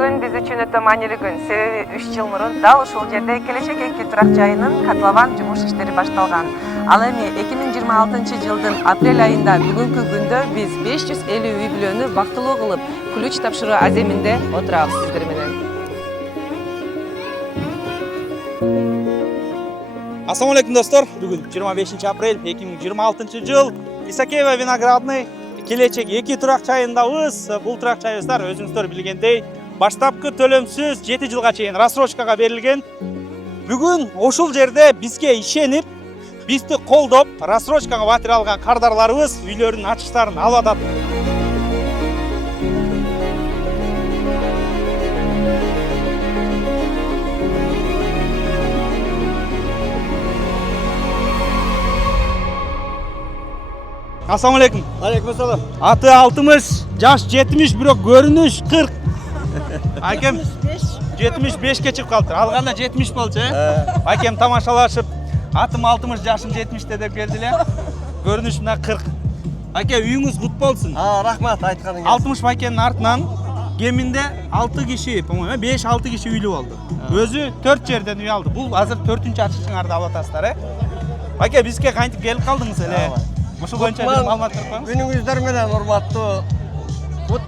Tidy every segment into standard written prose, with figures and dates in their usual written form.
Бүгүн биз үчүн өтө маанилүү күн. Себеби 3 жыл мурун дал ушул жерде келечек 2 турак жайынын катлаван жумуш иштери башталган. Ал эми 2026-жылдын апрель айында бүгүнкү күндө биз 550 үй бүлөнү бактылуу кылып, ключ тапшыруу аземинде отурабыз сиздер менен. Ассаламу алейкум достор. Бүгүн 25 апрель 2026 жыл. Исакиева виноградный келечек 2 турак жайындабыз. Бул турак жайыбыздар өзүңүздөр билгендей баштапкы төлөмсүз 7 жылга чейин рассрочкага берилген. Бүгүн ошол жерде бизге ишенип, бизди колдоп, рассрочкага батир алган кардарларыбыз үйлөрүнүн ачыштарын алып атат. Ассаламу алейкум. Алейкум ассалам. Аты 60, жаш 70, бирок көрүнүш 40. Акем 75ке чыгып калыптыр. Алганда 70 болчу, Акем тамашалашып, атым 60, жашым 70 деп келди эле. Көрүнүш мына 40. Аке, үйүңүз кут болсун. Рахмат айтканыңыз. 60 байкенин артынан кеминде 6 киши, по-моему, 5-6 киши үйлүү болду. Өзү 4 жерден үй алды. Бул азыр 4-чү ачышыңарды алып атасыздар, Аке, бизге кантип келип калдыңыз эле? Ошол боюнча бир маалымат берип коюңуз. Күнүңүздөр менен урматтуу Кут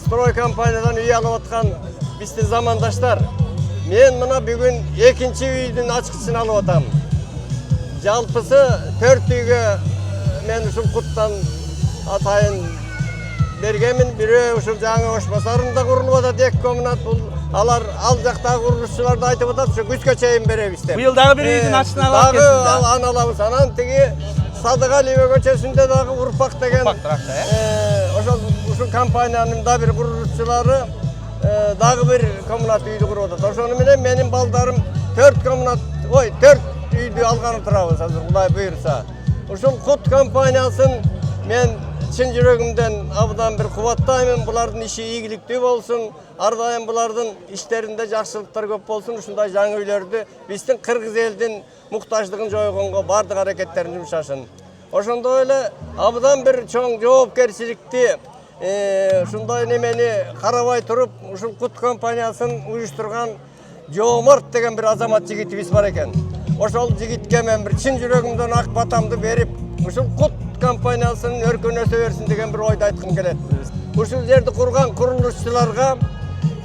строй компаниядан үй алып аткан биздин замандаштар. Мен мына бүгүн 2-чи үйдүн ачкычын алып атам. Жалпысы 4 үйгө мен ушул Куттан атайын бергенмин. Бирөө ушул жаңы Ош базарында курулуп атат 2 комнат. Бул алар ал жактагы курулушчуларды айтып атат, ушу күзгө чейин беребиз деп. Быйыл дагы бир үйдүн ачкычын алып келсиз. Дагы аны алабыз. Анан тиги Садыгалиева көчөсүндө дагы Урпак деген ушул компаниянын да бир курулушчулары дагы бир комнат үйдү куруп атат. Ошону менен менин балдарым 4 үйдү алганы турабыз азыр Кудай буйрса. Ушул Кут компаниясын мен чын жүрөгүмдөн абдан бир кубаттаймын. Булардын иши ийгиликтүү болсун. Ар дайым булардын иштеринде жакшылыктар көп болсун. Ушундай жаңы үйлөрдү биздин кыргыз элдин муктаждыгын жойгонго бардык аракеттерин жумшашын. Ошондой эле абдан бир чоң жоопкерчиликти ушундай немени карабай туруп, ушул Кут компаниясын уюштурган Жоомарт деген бир азамат жигитибиз бар экен. Ошол жигитке мен бир чын жүрөгүмдөн ак батамды берип, ушул Кут компаниясынын өркүнөсө берсин деген бир ойду айткым келет. Ушул жерди курган курулушчуларга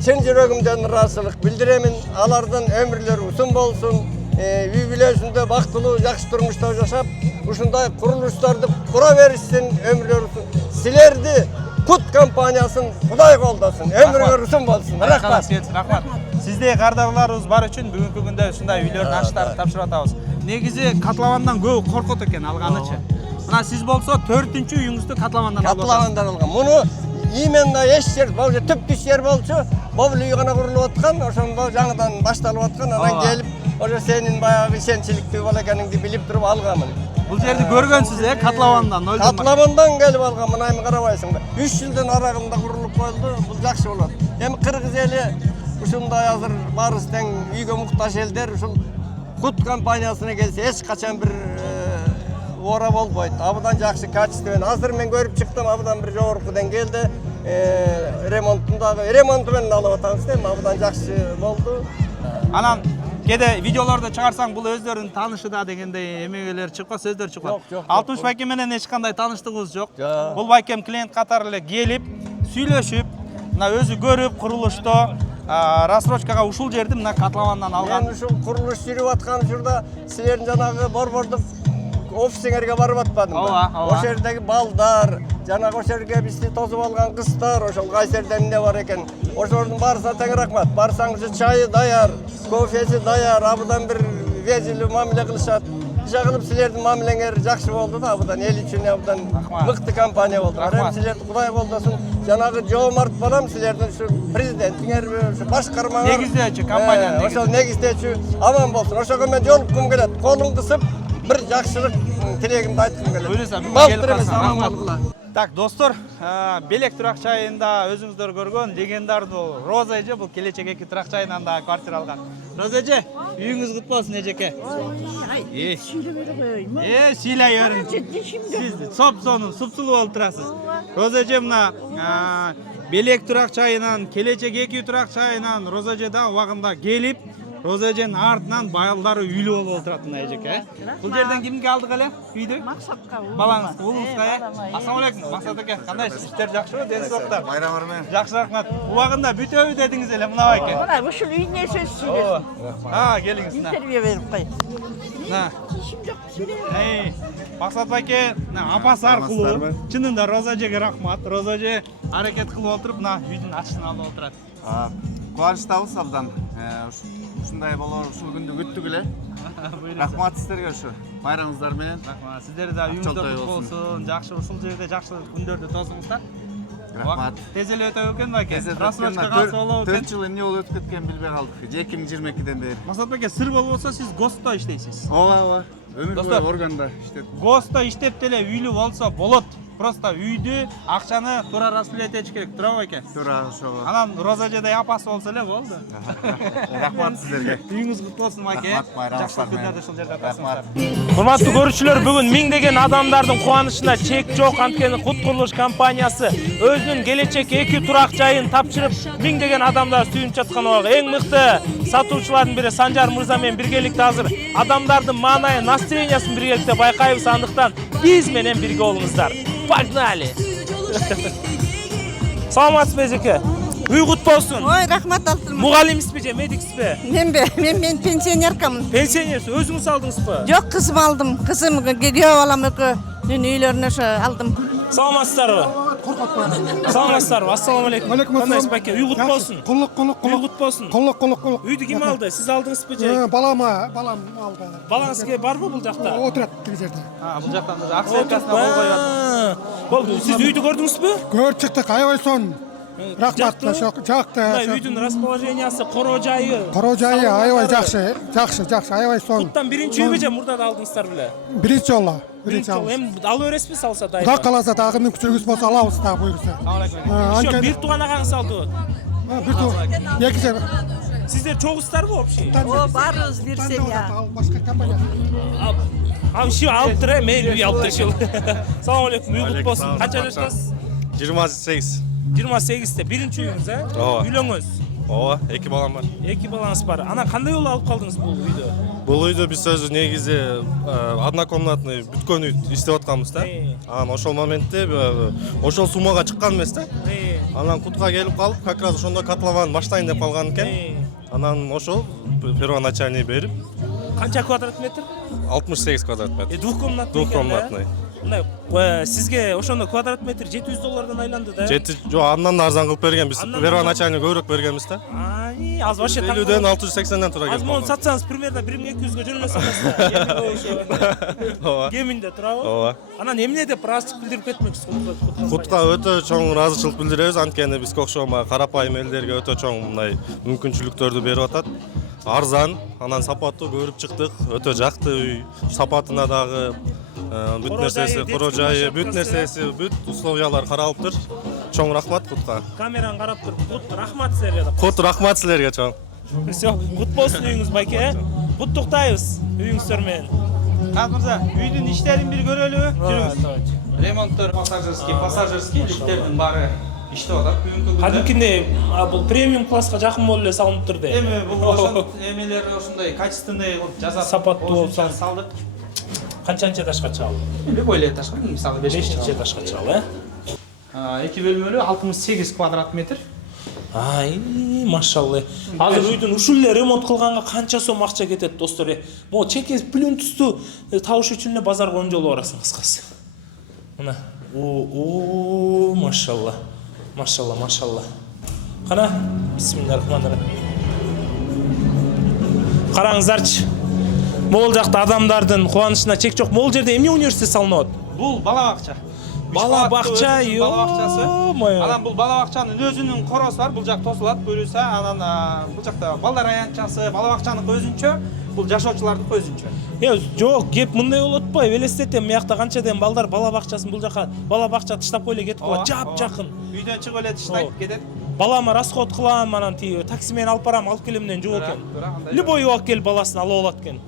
чын жүрөгүмдөн ыраазычылык билдиремин. Алардын өмүрлөрү узун болсун, үй бүлөсүндө бактылуу, жакшы турмушта жашап, ушундай курулуштарды кура беришсин, өмүрлөрү узун. Силерди Кут компаниясын Кудай колдосун, өмүрүңөр узун болсун. Рахмат. Рахмат. Сиздей кардарларыбыз бар үчүн бүгүнкү күндө ушундай үйлөрдүн ачыштарын тапшырып атабыз. Негизи котловандан көп коркот экен алганычы. Мына сиз болсо 4-чү үйүңүздү котловандан алып атасыз. Котловандан алган. Муну именно эч жер, болчу түптүш жер болчу, бул үй гана курулуп аткан, ошондо жаңыдан башталып аткан, анан келип, ошо сенин баягы ишенчиликтүү бала экениңди билип туруп алганмын. Бул жерди көргөнсүз, котловандан, Котловандан келип алган, мына эми карабайсың. 3 жылдын арагында курулуп коюлду, бул жакшы болот. Эми кыргыз эли ушундай азыр барыбыз тең үйгө муктаж элдер, ушул Кут компаниясына келсе эч качан бир ора болбойт. Абдан жакшы качествен. Азыр мен көрүп чыктым, абдан бир жогорку деңгээлде ремонту менен алып атабыз дейм, абдан жакшы болду. Анан кеде видеолорду чыгарсаң бул өздөрүнүн таанышы да дегендей эмегелер чыкпа, сөздөр чыкпа. 60 байке менен эч кандай тааныштыгыбыз жок. Бул байкем клиент катары эле келип, сүйлөшүп, мына өзү көрүп, курулушто рассрочкага ушул жерди мына котловандан алган. Мен ушул курулуш жүрүп аткан учурда силердин жанагы борбордук офисиңерге барып атпадым ба? Ошол жердеги балдар, жанагы ошол жерге бизди тосуп алган кыздар, ошол кайсерде эмне бар экен. Ошолордун баарысына тең рахмат. Барсаңыз чайы даяр, кофеси даяр, абдан бир вежливый мамиле кылышат. Иша кылып силердин мамилеңер жакшы болду да, абдан эл үчүн абдан мыкты компания болду. Эми силерди Кудай колдосун. Жанагы Жоомарт балам силердин ушу президентиңер, ушу башкармаңар. Негиздөөчү компанияны. Ошол негиздөөчү аман болсун. Ошого мен жолуккум келет. Колун кысып бир жакшылык тилегимди айткым келет. Буюрса, келип Так, достор, Белек турак жайында өзүңүздөр көргөн легендардуу Роза эже бул келечек 2 турак жайынан да квартира алган. Роза эже, үйүңүз кут болсун эжеке. Сийлей берейин. Сийлей бериң. Сиз соп-сонун, суп-сулуу болуп турасыз. Роза эже мына Белек турак чайынан, Келечек 2 турак чайынан Роза эже да убагында келип, Роза эженин артынан балдары үйлүү болуп отурат мына эжеке. Бул жерден кимге алдык эле үйдү? Максатка. Балаңызга, уулуңузга. Ассалам алейкум. Максат аке, кандайсыз? Иштер жакшыбы? Ден соолукта. Байрам бармен. Жакшы рахмат. Убагында бүтөбү дедиңиз эле мына байке. Мына ушул үйүнө сөз сүйлөшүн. Келиңиз мына. Интервью берип кой. Мына. Ишим жок, сүйлөйм. Максат байке, апасы аркылуу чынында Роза эжеге рахмат. Роза эже аракет кылып отуруп, мына үйдүн ачышын алып отурат. Кубанычтабыз абдан. Ушундай болор, ушул күндү күттүк эле. Рахмат сиздерге ушу байрамыңыздар менен. Рахмат. Сиздер да үйүңүздөр кут болсун. Жакшы ушул жерде жакшы күндөрдү тосуңуздар. Рахмат. Тез эле өтөп экен байке. Рассрочка 4 жыл эмне болуп өтүп кеткенин билбей калдык. 2022-ден бери. Максат байке, сыр болбосо сиз ГОСТто иштейсиз. Ооба. Өмүр Достор, бою органда иштеп. ГОСТто иштеп деле үйлүү болсо болот. Просто үйдү, акчаны туура распределить этиш керек, туурабы байке? Туура ошого. Анан Роза эжедей апасы болсо эле болду. Рахмат сиздерге. Үйүңүз кут болсун байке. Рахмат, байрамыңыз Жакшы күндөрдү ушул жерде Рахмат. Урматтуу көрүүчүлөр, бүгүн миңдеген адамдардын кубанычына чек жок. Анткени Кут курулуш компаниясы өзүнүн Келечек 2 турак жайын тапшырып, миңдеген адамдар сүйүнүп жаткан убак. Эң мыкты сатуучулардын бири Санжар мырза менен биргеликте азыр адамдардын маанайын, настроениясын биргеликте байкайбыз. Андыктан биз менен бирге болуңуздар. Погнали! Саламатсызбы эжеке? Үй кут болсун. Ой, рахмат алтын. Мугалимсизби же медиксизби? Мен пенсионеркамын. Пенсионерсиз, өзүңүз алдыңызбы? Жок, кызым алдым. Кызым күйөө балам экөө үйлөрүнө ошо алдым. Саламатсыздарбы? Саламатсыздарбы? Ассаламу алейкум. Кандайсыз байке? Үй кут болсун. Куллук. Үй кут болсун. Куллук. Үйдү ким алды? Сиз алдыңызбы же? Балам алды. Балаңыз барбы бул жакта? Отурат тиги жерде. Бул жактан акциясына кол коюп. Болду. Сиз үйдү көрдүңүзбү? Көрүп чыктык, аябай сон. Рахмат, ошо жакты. Үйдүн расположениясы, короо жайы. Короо жайы аябай жакшы, аябай сон. Куттан биринчи үйбү же мурда да алдыңыздар беле? Биринчи жолу. Эми ала бересизби салса дайыма? Кудай кааласа дагы мүмкүнчүлүгүбүз болсо алабыз дагы буюрса. Ошо бир тууган агаңыз алдыбы? Эки жер. Сиздер чогусуздарбы вообще? О, барыбыз бир семья. Башка компания. Иши алыптыр, мейли үй алыптыр ушул. Салам алейкум, үй кут болсун. Канча жаштасыз? 28. 28-те биринчи үйүңүз, Ооба. Үйлөнгөз. Ооба, 2 балам бар. 2 балаңыз бар. Анан кандай жолу алып калдыңыз бул үйдү? Бул үйдө биз өзү негизи однокомнатный бүткөн үй иштеп атканбыз да. Анан ошол моментте ошол суммага чыккан эмес да. Анан Кутка келип калып, как раз ошондо котлован баштайын деп калган экен. Анан ошол первоначальный берип. Канча квадрат метр? 68 квадрат метр. Двухкомнатный. Двухкомнатный. Мындай сизге ошондо квадрат метр $700 айланды да? Жок, андан да арзан кылып берген биз. Первоначальный көбүрөөк бергенбиз да. Азыр вообще 50ден 680ден тура келип. Азыр мону сатсаңыз примерно 1200-гө жөнөмөс да. Ооба. Кеминде турабы? Ооба. Анан эмне деп ыраазычылык билдирип кетмекчисиз? Кутка өтө чоң ыраазычылык билдиребиз, анткени биз окшомо карапайым элдерге өтө чоң мындай мүмкүнчүлүктөрдү берип атат. Арзан, анан сапаттуу көрүп чыктык, өтө жакты үй, сапатына дагы бүт нерсеси, короо жайы, бүт нерсеси, бүт условиялар каралыптыр. Чоң рахмат Кутка. Камераны карап туруп, Кут рахмат силерге. Кут рахмат силерге чоң. Всё, кут болсун үйүңүз байке. Куттуктайбыз үйүңүздөр менен. Кат мырза, үйдүн иштерин бир көрөлүбү? Жүрүңүз. Ремонттор, пассажирский лифттердин баары иштеп атат бүгүнкү күндө. Кадимкинде бул премиум класска жакын болуп эле салынып да. Эми бул ошол эмелер ошондой качественный кылып жасап, сапаттуу болуп салдык. Канчанча этажга чыгалы? Любой эле этажга, мисалы 5-нчи этажга чыгалы, 2 бөлмөлүү 68 квадрат метр. Ай, машалла. Азыр үйдүн ушул эле ремонт кылганга канча сом акча кетет, достор? Могу чекес плюнтусту табыш үчүн эле базарга он жолу барасың кыскасы. Мына. О, машалла. Машалла. Кана, бисмиллахиррахманиррахим. Караңыздарчы. Могул жакта адамдардын кубанычына чек жок. Могул жерде эмне университет салынат? Бул бала бакча. Бала бакча, бала бакчасы. Анан бул бала бакчанын өзүнүн короосу бар. Бул жак тосулат, буюрса, анан бул жакта балдар аянтчасы, бала бакчанын өзүнчө, бул жашоочулардын өзүнчө. Жок, кеп мындай болуп атпайбы? Велосипедтен мыякта канчаден балдар бала бакчасын бул жака бала бакча таштап кой эле кетип калат. Жап-жакын. Үйдөн чыгып эле таштайт, кетет. Балама расход кылам, анан такси менен алып барам, алып келем менен жок экен. Любой убак келип баласын алып алат экен.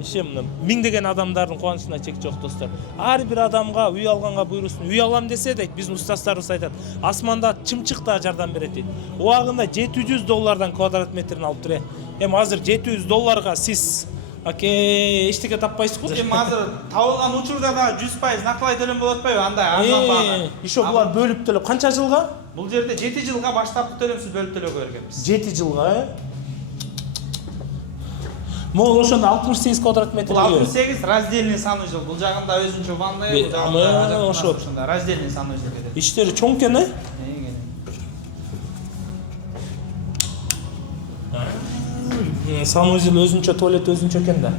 иши мына миңдеген адамдардын кубанычына чек жок достор. Ар бир адамга үй алганга буйрусун. Үй алам десе дейт, биздин устаздарыбыз айтат. Асманда чымчык да жардам берет дейт. Убагында $700 квадрат метрин алып тур. Эми азыр $700 сиз окей, эчтеке таппайсызбы? Эми азыр табылган учурда да 100% нактылай төлөм болуп атпайбы? Андай арзан баага. Ишо булар бөлүп төлөп канча жылга? Бул жерде 7 жылга баштапкы төлөмсүз бөлүп төлөгө бергенбиз. 7 жылга, Могул ошондо 68 квадрат метр. Бул 68 раздельный санузел. Бул жагында өзүнчө ванная, бул жагында ошо раздельный санузел кетет. Иштери чоң экен, э? Санузел өзүнчө, туалет өзүнчө экен да.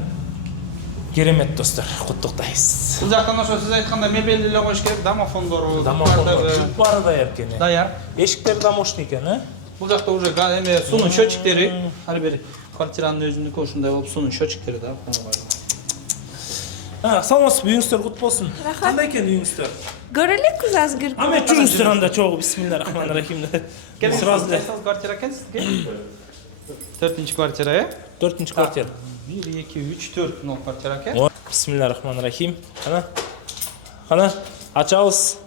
Керемет достор, куттуктайбыз. Бул жактан ошо сиз айткандай мебелди эле коюш керек, домофондору, баары даяр экен. Даяр. Эшиктери домошний экен, э? Бул жакта уже эме суунун счётчиктери, ар бир квартиранын өзүнүкү ушундай болуп суунун счётчиктери да. Саламатсызбы, үйүңүздөр кут болсун. Кандай экен үйүңүздөр? Көреликпиз азыр кирип. Аме жүрүңүздөр анда чогуу, бисмиллахиррахманиррахим. Сразу квартира экен сизге? 4-нчи квартира, э? 4-нчи квартира. 1, 2, 3, 4 нол квартира экен. Бисмиллахиррахманиррахим. Кана, ачабыз.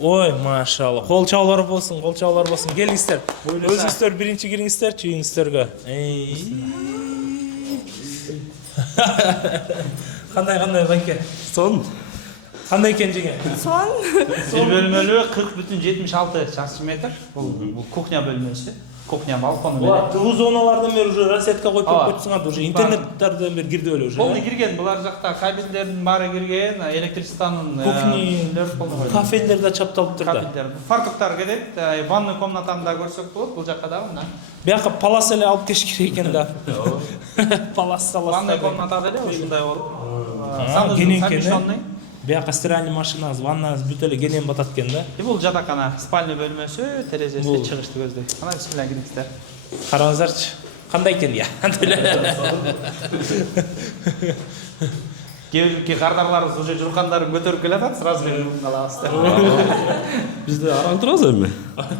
Ой, машалла. Кол чабуулар болсун, Келиңиздер. Өзүңүздөр биринчи кириңиздерчи үйүңүздөргө. Кандай байке? Сон. Кандай экен жеге? Сон. Бир бөлмөлүү 40,76 чарчы метр. Бул кухня бөлмөсү. Кухня балкону менен. ТВ зоналардан бери уже розетка коюп койсуңар, уже интернеттерден бери кирди беле уже. Полный кирген, булар жакта кабелдердин баары кирген, электричествонун кафелер да чапталып тур да. Фартуктар кетет, ванный комнатаны да көрсөк болот, бул жакка да мына. Бияка палас эле алып келиш керек экен да. Палас. Ванный комната деле ушундай болуп. Самый бияка стиральный машинаңыз, ваннаңыз бүт эле кенен батат экен да. Бул жатакана, спальный бөлмөсү, терезеси чыгышты көздөйт. Кана бисмилlah кириңиздер. Караңыздарчы. Кандай экен я? Кээ кардарларыбыз уже журкандарын көтөрүп келатат, сразу калабыздар. Бизде аран турабыз эми.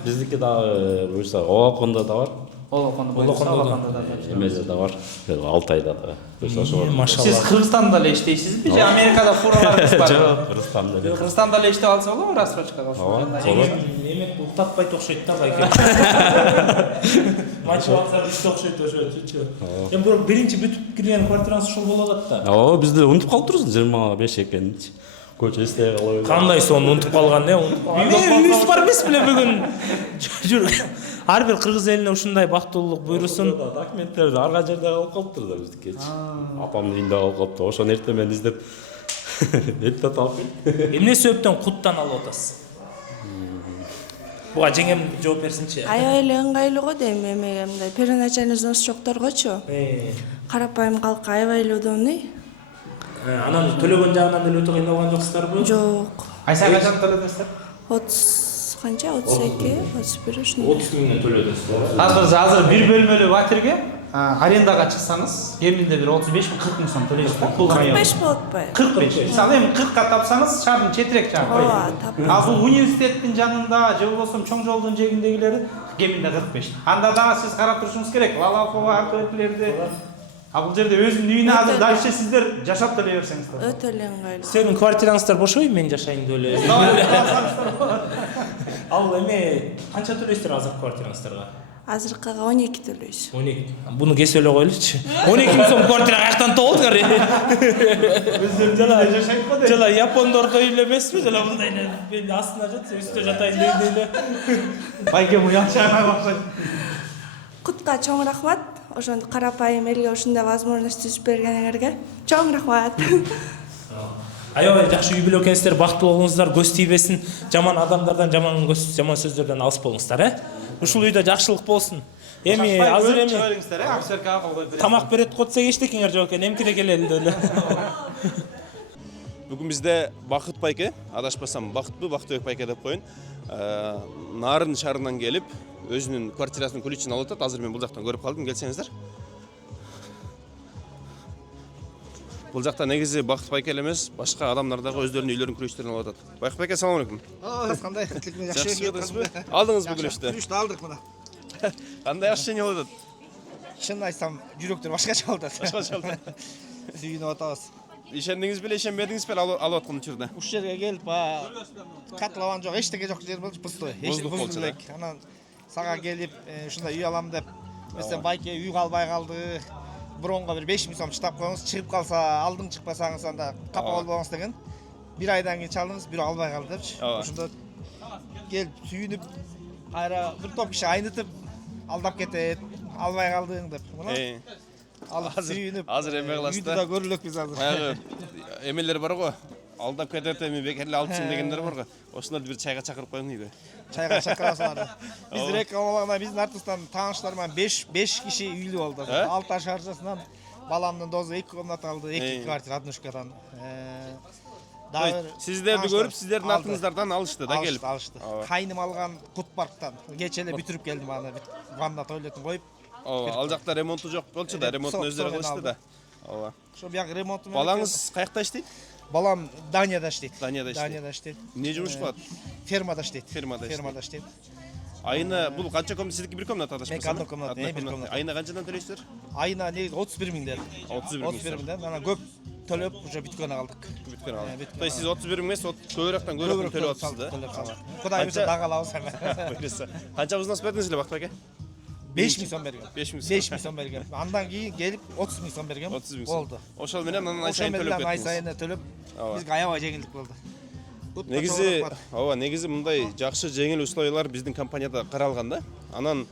Биздики дагы буюрса Оокондо да бар. Олокондо Эмеде да бар. 6 айда да. Машалла. Сиз Кыргызстанда эле иштейсизби же Америкада фураларыңыз барбы? Жок, Кыргызстанда эле. Кыргызстанда эле иштеп алса болобу, рассрочкага ошол. Эмек уктатпайт окшойт да байке. Мачалар иште окшойт ошо. Эми бирок биринчи бүтүп кирген квартираңыз ушул болуп атат да. Ооба, бизде унутуп калыптырбыз 25 экенинчи. Көчө эстей калып. Кандай сонун унутуп калган, Үйүңүз бар эмес беле бүгүн? Жүр. Ар бир кыргыз элине ушундай бактылуулук буйрусун. Документтер арга жерде калып калыптыр да биздикечи. Апамдын үйүндө калып калыптыр. Ошону эртең менен издеп эттеп алып. Эмне себептен куттан алып атасыз? Буга жеңем жооп берсинчи. Аябай эле ыңгайлуу го дейм, эме мындай первоначальный взносчокторгочу. Карапайым калкка аябай эле удобный. Анан төлөгөн жагынан деле өтө кыйналган жоксуздарбы? Жок. Айса качан төлөдүңүздөр? 30 канча? 32, 31 ушундай. 30 миңден төлөдүңүз. Азыр бир бөлмөлүү фатирге арендага чыксаңыз, кеминде бир 35-40 миң сом төлөйсүз. 45 болот атпайбы? 45. Мисалы эми 40ка тапсаңыз, шаардын четирек жагы. Ооба, таппайм. А бул университеттин жанында, же болбосо чоң жолдун жээгиндегилери кеминде 45. Анда дагы сиз карап турушуңуз керек. Лалапова артөтлерди. А бул жерде өзүнүн үйүнө азыр дальше сиздер жашап төлөй берсеңиз болот. Өтө эле ыңгайлуу. Сенин квартираңыздар бошойбу, мен жашайын деп эле. Ал эме канча төлөйсүздөр азыр квартираңыздарга? Азыркыга 12 төлөйбүз. 12. Буну кесип эле коелучу. 12 миң сом квартира каяктан тоолдуңар? Өздөрү жашайт го дейт. Жала япондордой эле эмеспи? Жала мындай эле астына жатса, үстүнө жатайын дегендей эле. Байке бул жакшай бакшайт. Кутка чоң рахмат. Ошондо карапайым элге ушундай возможность түзүп бергениңерге чоң рахмат. Аябай жакшы үй бүлө экенсиздер, бактылуу болуңуздар, көз тийбесин, жаман адамдардан, жаман сөздөрдөн алыс болуңуздар, Ушул үйдө жакшылык болсун. Эми азыр эми тамак берет го десек эчтекеңер жок экен, эмкиде келели деле. Бүгүн бизде Бакыт байке, адашпасам Бакытбы, Бактыбек байке деп коюн. Нарын шаарынан келип, өзүнүн квартирасынын ключун алып атат. Азыр мен бул жактан көрүп калдым, келсеңиздер. Бул жакта негизи Бакыт байке эле эмес, башка адамдар дагы өздөрүнүн үйлөрүнүн ключтөрүн алып атат. Бакыт байке, assalamu алейкум. Кандай? Жакшы келдиңизби? Алдыңызбы ключту? Ключту алдык мына. Кандай ощущение болуп атат? Чынын айтсам, жүрөктөр башкача болуп атат. Башкача болуп атат. сүйүнүп атабыз. Ишендиңиз беле, ишенбедиңиз беле алып аткан учурда? Ушул жерге келип, котлован жок, эчтеке жок жер болчу, пустой. Воздух болчу да. Анан сага келип, ушундай үй алам деп, Mesela байке үй калбай калды. Буронго бир 5000 сом чыдап коюңуз, чыгып калса, алдың чыкпасаңыз анда капа болбоңуз деген. Bir aydan keyin çaldınız, biri albay kaldı депчи. Ошондо келип сүйүнүп, кайра бир топ киши айнытып алдап кетет, албай калдың деп. Алып сүйүнүп. Азыр эме кыласыз да. Үйдө да көрүлөкпүз азыр. Баягы эмелер бар го. Алдап кетет эми бекерли алыпсың дегендер бар го. Ошолорду бир чайга чакырып коюң үйгө. Чайга чакырасыңар. Биз рекламалаганда биздин артыстан тааныштарым 5 киши үйлүү болду. Алташ арчасынан баламдын дозу 2 комната алды, 2 квартира однушкадан. Сиздерди көрүп, сиздердин артыңыздардан алышты да келип. Алышты. Кайным алган Кут парктан. Кече эле бүтүрүп келдим аны. Ванна туалетин коюп. Ал жакта ремонту жок болчу да, ремонтун өздөрү кылышты да. Ооба. Ошо бияк ремонту. Балаңыз каякта иштейт? Балам Данияда иштейт. Данияда иштейт. Эмне жумуш кылат? Фермада иштейт. Фермада иштейт. Айына бул канча комната, сиздики бир комната адашпасам? Мен одна комната, бир комната. Айына канчадан төлөйсүздөр? Айына 31 миңден. 31 миңден. Анан көп төлөп уже бүткөн калдык. Бүткөн калдык. То есть сиз 31 миң эмес, көбүрөөктөн төлөп атасыз да? Кудай буйрса да калабыз эми. Буйрса. Канча взнос бердиңиз эле Бактыбек аке? 5 миң сом берген. 5 миң сом берген. Андан кийин келип 30 миң сом берген. Болду. Ошол менен анан ай сайын төлөп кеттиңиз. Ай сайын төлөп, бизге аябай жеңилдик болду. Негизи мындай жакшы жеңил условиялар биздин компанияда каралган да. Анан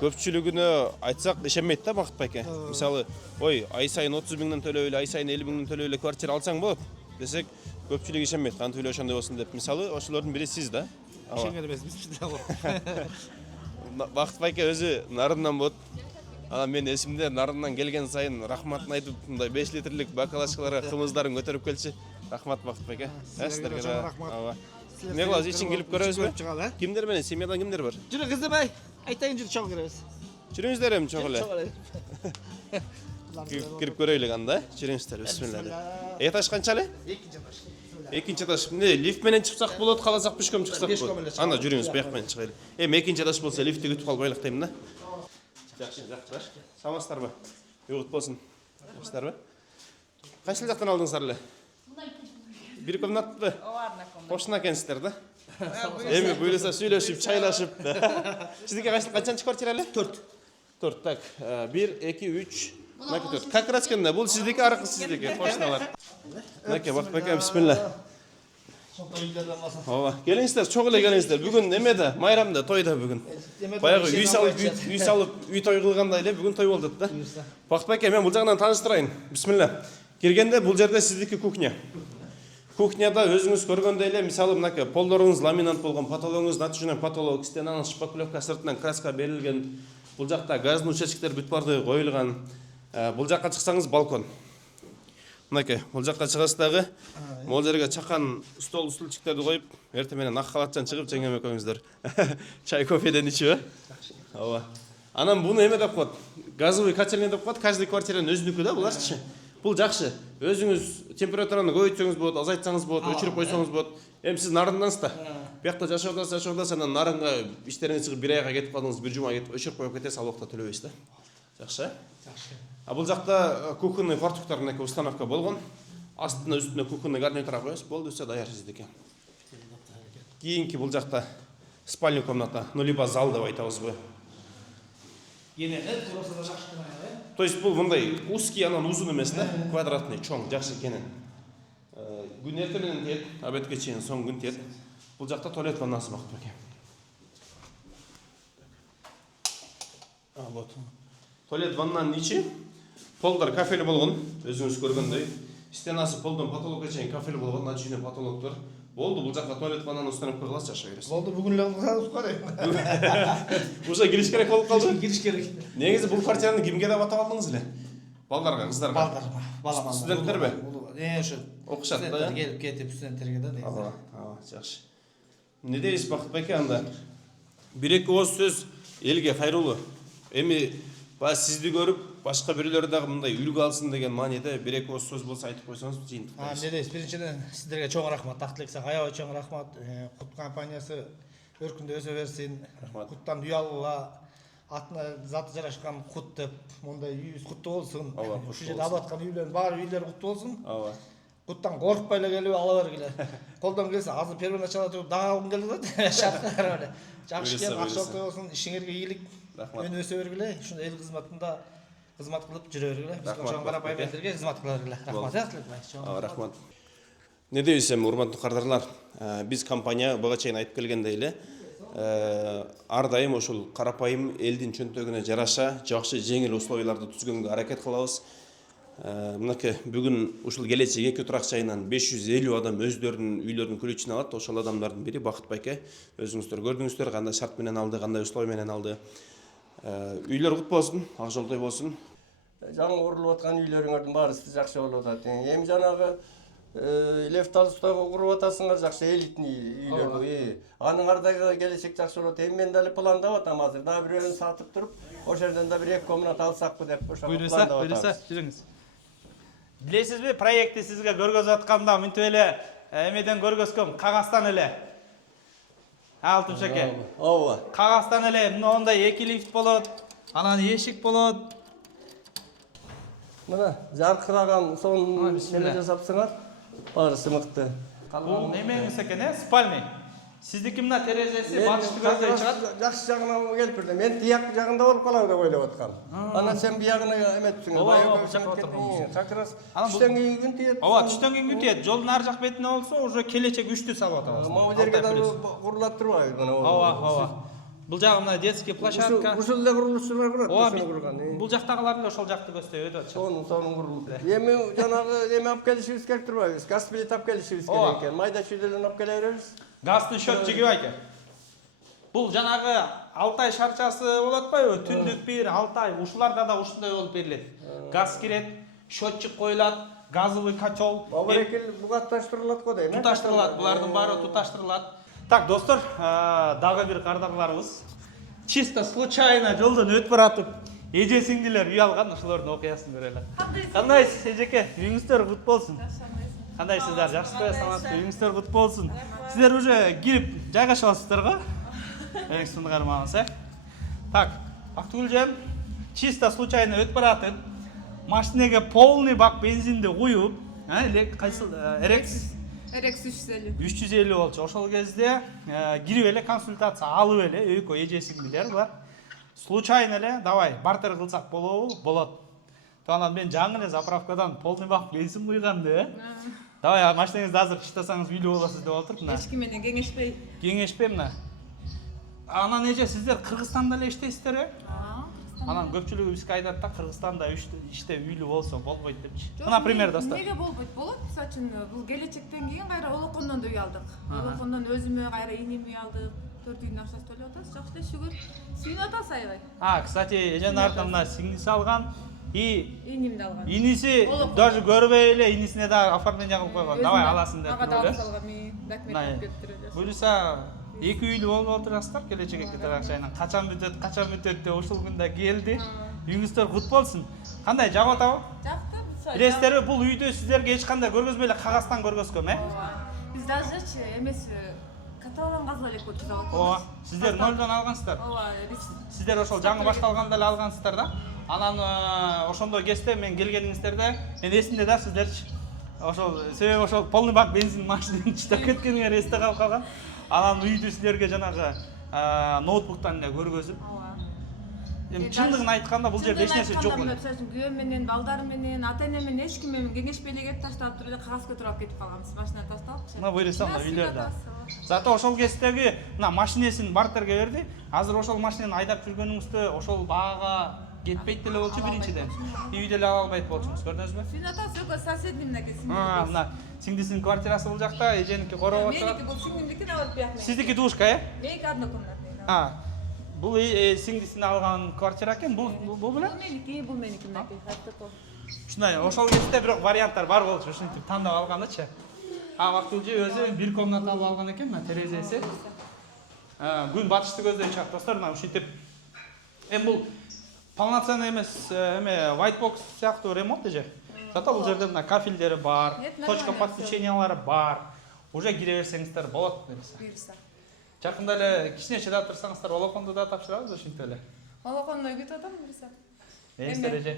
көпчүлүгүнө айтсак ишенбейт да Бактыбек аке. Мисалы, ой, ай сайын 30 миңден төлөй эле, ай сайын 50 миңден төлөй эле квартира алсаң болот десек, көпчүлүк ишенбейт. Кантип эле ошондой болсун деп. Мисалы, ошолордун бири сиз да. Ишенген эмеспиз биз. Бактыбек аке өзү нарындан болот. Анан мен эсимде нарындан келген сайын рахматын айтып, мындай 5 литрлик бакалашкаларга кымыздарын көтөрүп келчи. Рахмат Бактыбек аке. Сиздерге чоң рахмат. Эмне кылабыз, ичин келип көрөбүзбү? Кимдер менен, семьядан кимдер бар? Жүрү кыздыбай, айтайын жүрү чоң киребиз. Жүрүңүздөр эми чоң эле. Кирип көрөйлүк анда, жүрүңүздөр, бисмилла. Этаж канча эле? 2-нчи этаж. Эмне, лифт менен чыксак болот, каласак пешком чыксак болот. Анда жүрүңүз, бияк менен чыгайлы. Эми 2-нчи этаж болсо лифтти күтүп калбайлык дейм да. Жакшы, жакшы. Саламатсыздарбы? Угут болсун. Жакшысыздарбы? Кайсы жактан алдыңыздар эле? Бир комнатты. Кошуна экенсиздер да. Эми буйласа сүйлөшүп, чайлашып. Сиздики канчанчы квартира эле? 4. Так. 1, 2, 3, 4. Как раз кенде, бул сиздики, аркы сиздики, кошуналар. Мынакей, Бактыбек аке, бисмилла. Ооба. Келиңиздер, чоң эле келиңиздер. Бүгүн эмеде, майрамда, тойда бүгүн. Баягы үй салып, үй той кылгандай эле бүгүн той болду да. Бактыбек аке, мен бул жагынан тааныштырайын. Бисмилла. Киргенде бул жерде сиздики кухня. Кухняда өзүңүз көргөндөй эле, мисалы мынакей полдоруңуз ламинат болгон, потологуңуз натужный потолок, стенанын шпаклевка сыртынан краска берилген. Бул жакта газдын участкалары бүт барды коюлган. Бул жакка чыксаңыз балкон. Мынакей, бул жакка чыгасыз дагы. Могул жерге чакан стол, стульчиктерди коюп, эртең менен ак халатчан чыгып жеңем экөөңүздөр. Чай, кофеден ичип, ооба. Анан буну эме деп коет? Газовый котельный деп коет, каждый квартиранын өзүнүкү да буларчы. Бул жакшы. Өзүңүз температураны көбөйтсөңүз болот, азайтсаңыз болот, өчүрүп койсоңуз болот. Эми сиз нарындансыз да. Биякта жашоодасыз, анан нарынга иштериңиз чыгып 1 айга кетип калдыңыз, 1 жума кетип өчүрүп коюп кетесиз, ал убакта төлөбөйсүз да. Жакшы. Жакшы. Бул жакта кухонный фартуктар менен установка болгон. Астына үстүнө кухонный гарнитура коесуз, болду, все даяр сиздики. Кийинки бул жакта спальня комната, ну либо зал деп айтабызбы. Кенен, туурасы да жакшы кенен. То есть бул мындай узкий, анан узун эмес да, квадратный, чоң, жакшы кенен. Күн эртең менен тиет, обедке чейин соң күн тиет. Бул жакта туалет ваннасы Бактыбек аке. Вот. Туалет ваннанын ичи полдар кафель болгон, өзүңүз көргөндөй. Стенасы полдон потолокко чейин кафель болгон, начине потолоктор. Болду, бул жакка туалет ваннаны установка кыласыз, жаша бересиз. Болду, бүгүн эле кылабыз го. Уже кириш керек болуп калды. Кириш керек. Негизи бул квартираны кимге деп атап алдыңыз эле? Балдарга, кыздарга. Балдарга. Балама. Студенттерби? Ошо. Окушат да. Келип кетип студенттерге да дейсиз. Ооба, жакшы. Эмне дейсиз Бактыбек аке анда? 1-2 ооз сөз элге кайрылуу. Эми сизди көрүп, башка бирөөлөр дагы мындай үлгү алсын деген мааниде 1-2 ооз сөз болсо айтып койсоңуз жыйынтыктайбыз. Эмне дейсиз? Биринчиден сиздерге чоң рахмат. Тактылык аябай чоң рахмат. Кут компаниясы өркүндө өсө берсин. Куттан уялгыла атына заты жарашкан кут деп мондай үйүбүз куттуу болсун. Ооба, Ушул жерде алып аткан үйлөрдүн баары үйлөр куттуу болсун. Ооба. Куттан коркпай эле келип ала бергиле. Колдон келсе азыр первоначально туруп дагы келип атат. Шарттар эле. Жакшы кеп акчалык болсун, ишиңерге ийгилик. Өн өсө бергиле. Ушул эл кызматында кызмат кылып жүрө бергиле. Биз ошон карапайым элдерге кызмат кыла бергиле. Рахмат. Рахмат. Не дейсиз эми урматтуу кардарлар? Биз компания буга чейин айтып келгендей эле ар дайым ушул карапайым элдин чөнтөгүнө жараша жакшы жеңил условияларды түзгөнгө аракет кылабыз. Мынакей бүгүн ушул келечек 2 турак жайынан 550 адам өздөрүнүн үйлөрүнүн күлүчүн алат. Ошол адамдардын бири Бакыт байке. Өзүңүздөр көрдүңүздөр кандай шарт менен алды, кандай условия менен алды. Үйлөр кут болсун, ак жолтой болсун. Жаңы курулуп аткан үйлөрүңөрдүн баарысы жакшы болуп атат. Эми жанагы Лев Толстойго куруп атасыңар, жакшы элитный үйлөрдү. Анын ардагы келечек жакшы болот. Эми мен дали пландап атам азыр. Дагы бирөөнү сатып туруп, ошол жерден да 1-2 комнат алсакпы деп ошо пландап атам. Буйруса, жүрүңүз. Билесизби, проектти сизге көргөзүп атканда мынтип эле эмеден көргөзгөм, кагаздан эле. Алтын шеке. Ооба. Кагаздан эле мындай 2 лифт болот, анан эшик болот. Мына жаркыраган сонун эле жасапсыңар. Баарысы мыкты. Бул немеңиз экен, спальный. Сиздики мына терезеси батышты көздөй чыгат. Жакшы жагына келип берди. Мен тияк жагында болуп калам деп ойлоп аткам. Анан сен биягына эметсиң. Как раз түштөн кийинки күн тиет. Ооба, түштөн кийинки күн тиет. Жолдун ар жак бетине болсо, уже келечек 3тү салып атабыз. Могу жерге да курулат турбайбы мына. Ооба. Бул жагы мына детский площадка. Ушул эле курулушчулар курат. Ооба, бул жактагылар эле ошол жакты көздөй өтүп атышат. Сонун курулуп. Эми жанагы эми алып келишибиз керек турбайбыз. Газ плит алып келишибиз керек экен. Майда чүйдөлөн алып келе беребиз. Газдын счет жигибайке. Бул жанагы Алтай шарчасы болуп атпайбы? Түндүк 1-6 ай ушуларда да ушундай болуп берилет. Газ кирет, счетчик коюлат, газовый котел. Бабарекел бугатташтырылат го дейм. Туташтырылат, булардын баары туташтырылат. Так, достор, дагы бир кардарларыбыз чисто случайно жолдон өтүп баратып, эже сиңдилер үй алган, ошолордун окуясын көрөлү. Кандайсыз, эжеке? Үйүңүздөр кут болсун. Кандайсыздар? Жакшысызбы? Саламатсызбы? Үйүңүздөр кут болсун. Сиздер уже кирип жайгашып алыпсыздар го? Сунук кармагыңыз, Так, Бактыгүл жем, чисто случайно өтүп баратып, машинеге полный бак бензинди куюп, Эрекс 350. 350 болчу. Ошол кезде кирип эле консультация алып эле өйкө эжесиңдилер бар. Случайно эле, давай, бартер кылсак болобу? Болот. Анан мен жаңы эле заправкадан полный бак бензин куйганды. Давай, машинаңызды азыр кыштасаңыз үйлүү болосуз деп отуруп мына. Эч ким менен кеңешпей. Кеңешпей мына. Анан эже сиздер Кыргызстанда эле иштейсиздер, Анан көпчүлүгү бизге айтат да Кыргызстанда иште үйлүү болсо болбойт депчи. Например, достор. Эмнеге болбойт? Болот. Мисалы үчүн бул келечектен кийин кайра Олокондон да үй алдык. Олокондон өзүмө кайра иним үй алдык. 4 үйдүн акчасын төлөп атабыз. Жакшы эле шүгүр. Сүйүнүп атабыз аябай. Кстати, эженин артынан сиңдиси алган. Иним да алган. Иниси даже көрбөй эле инисине да оформление кылып койгон. Давай аласың деп. Ага да алып салган мен документ кетирип. Буюрса 2 үйлүү болуп отурасыздар, келечек 2 турак жайынан. Качан бүтөт деп ушул күндө келди. Үйүңүздөр кут болсун. Кандай жагып атабы? Жакты. Билесиздерби, бул үйдү сиздерге эч кандай көргөзбөй эле кагаздан көргөзгөм, Биз дажечи эмес каталон газга элек болчу да. Ооба. Сиздер нолдон алгансыздар. Ооба, Сиздер ошол жаңы башталганда эле алгансыздар да. Анан ошондо кезде мен келгениңиздерде, мен эсимде да сиздерчи. Ошол себеби ошол полный бак бензин машинанын чыдап кеткениңер эсте калып калган. Анан үйдү силерге жанагы ноутбуктан эле көргөзүп. Эми чындыгын айтканда бул жерде эч нерсе жок эле. Күйөөм менен, балдарым менен, ата-энем менен эч ким менен кеңешпей эле кетип таштап туруп эле кагаз көтөрүп алып кетип калганбыз. Машинаны ташталып. Мына буйрса мына үйлөрдө. Зато ошол кездеги мына машинесин бартерге берди. Азыр ошол машинени айдап жүргөнүңүздө ошол баага кетпейт деле болчу биринчиден. Үйдө эле ала албайт болчуңуз, көрдүңүзбү? Сүйүнөтөбүз, өкө соседний мынакей. Мына сиңдисинин квартирасы бул жакта, эженики короп отурат. Меники бул сиңдимдики да болуп бияк. Сиздики двушка, Меники однокомнатный. Бул сиңдисине алган квартира экен, бул беле? Бул меники мынакей. Ушундай, ошол кезде бирок варианттар бар болчу, ушинтип тандап алганычы. Бактыгүл өзү 1 комната алып алган экен, мына терезеси. Күн батышты көздөй чыгат, достор, мына ушинтип. Эми бул полноценный эмес, white box сыяктуу ремонт эже. Зато бул жерде мына кафелдери бар, точка подключениялары бар. Уже кире берсеңиздер болот, буюрса. Жакында эле кичинече да турсаңыздар, Олокондо да тапшырабыз ушинтип эле. Олокондой күтүп атам берсе. Эстер эже.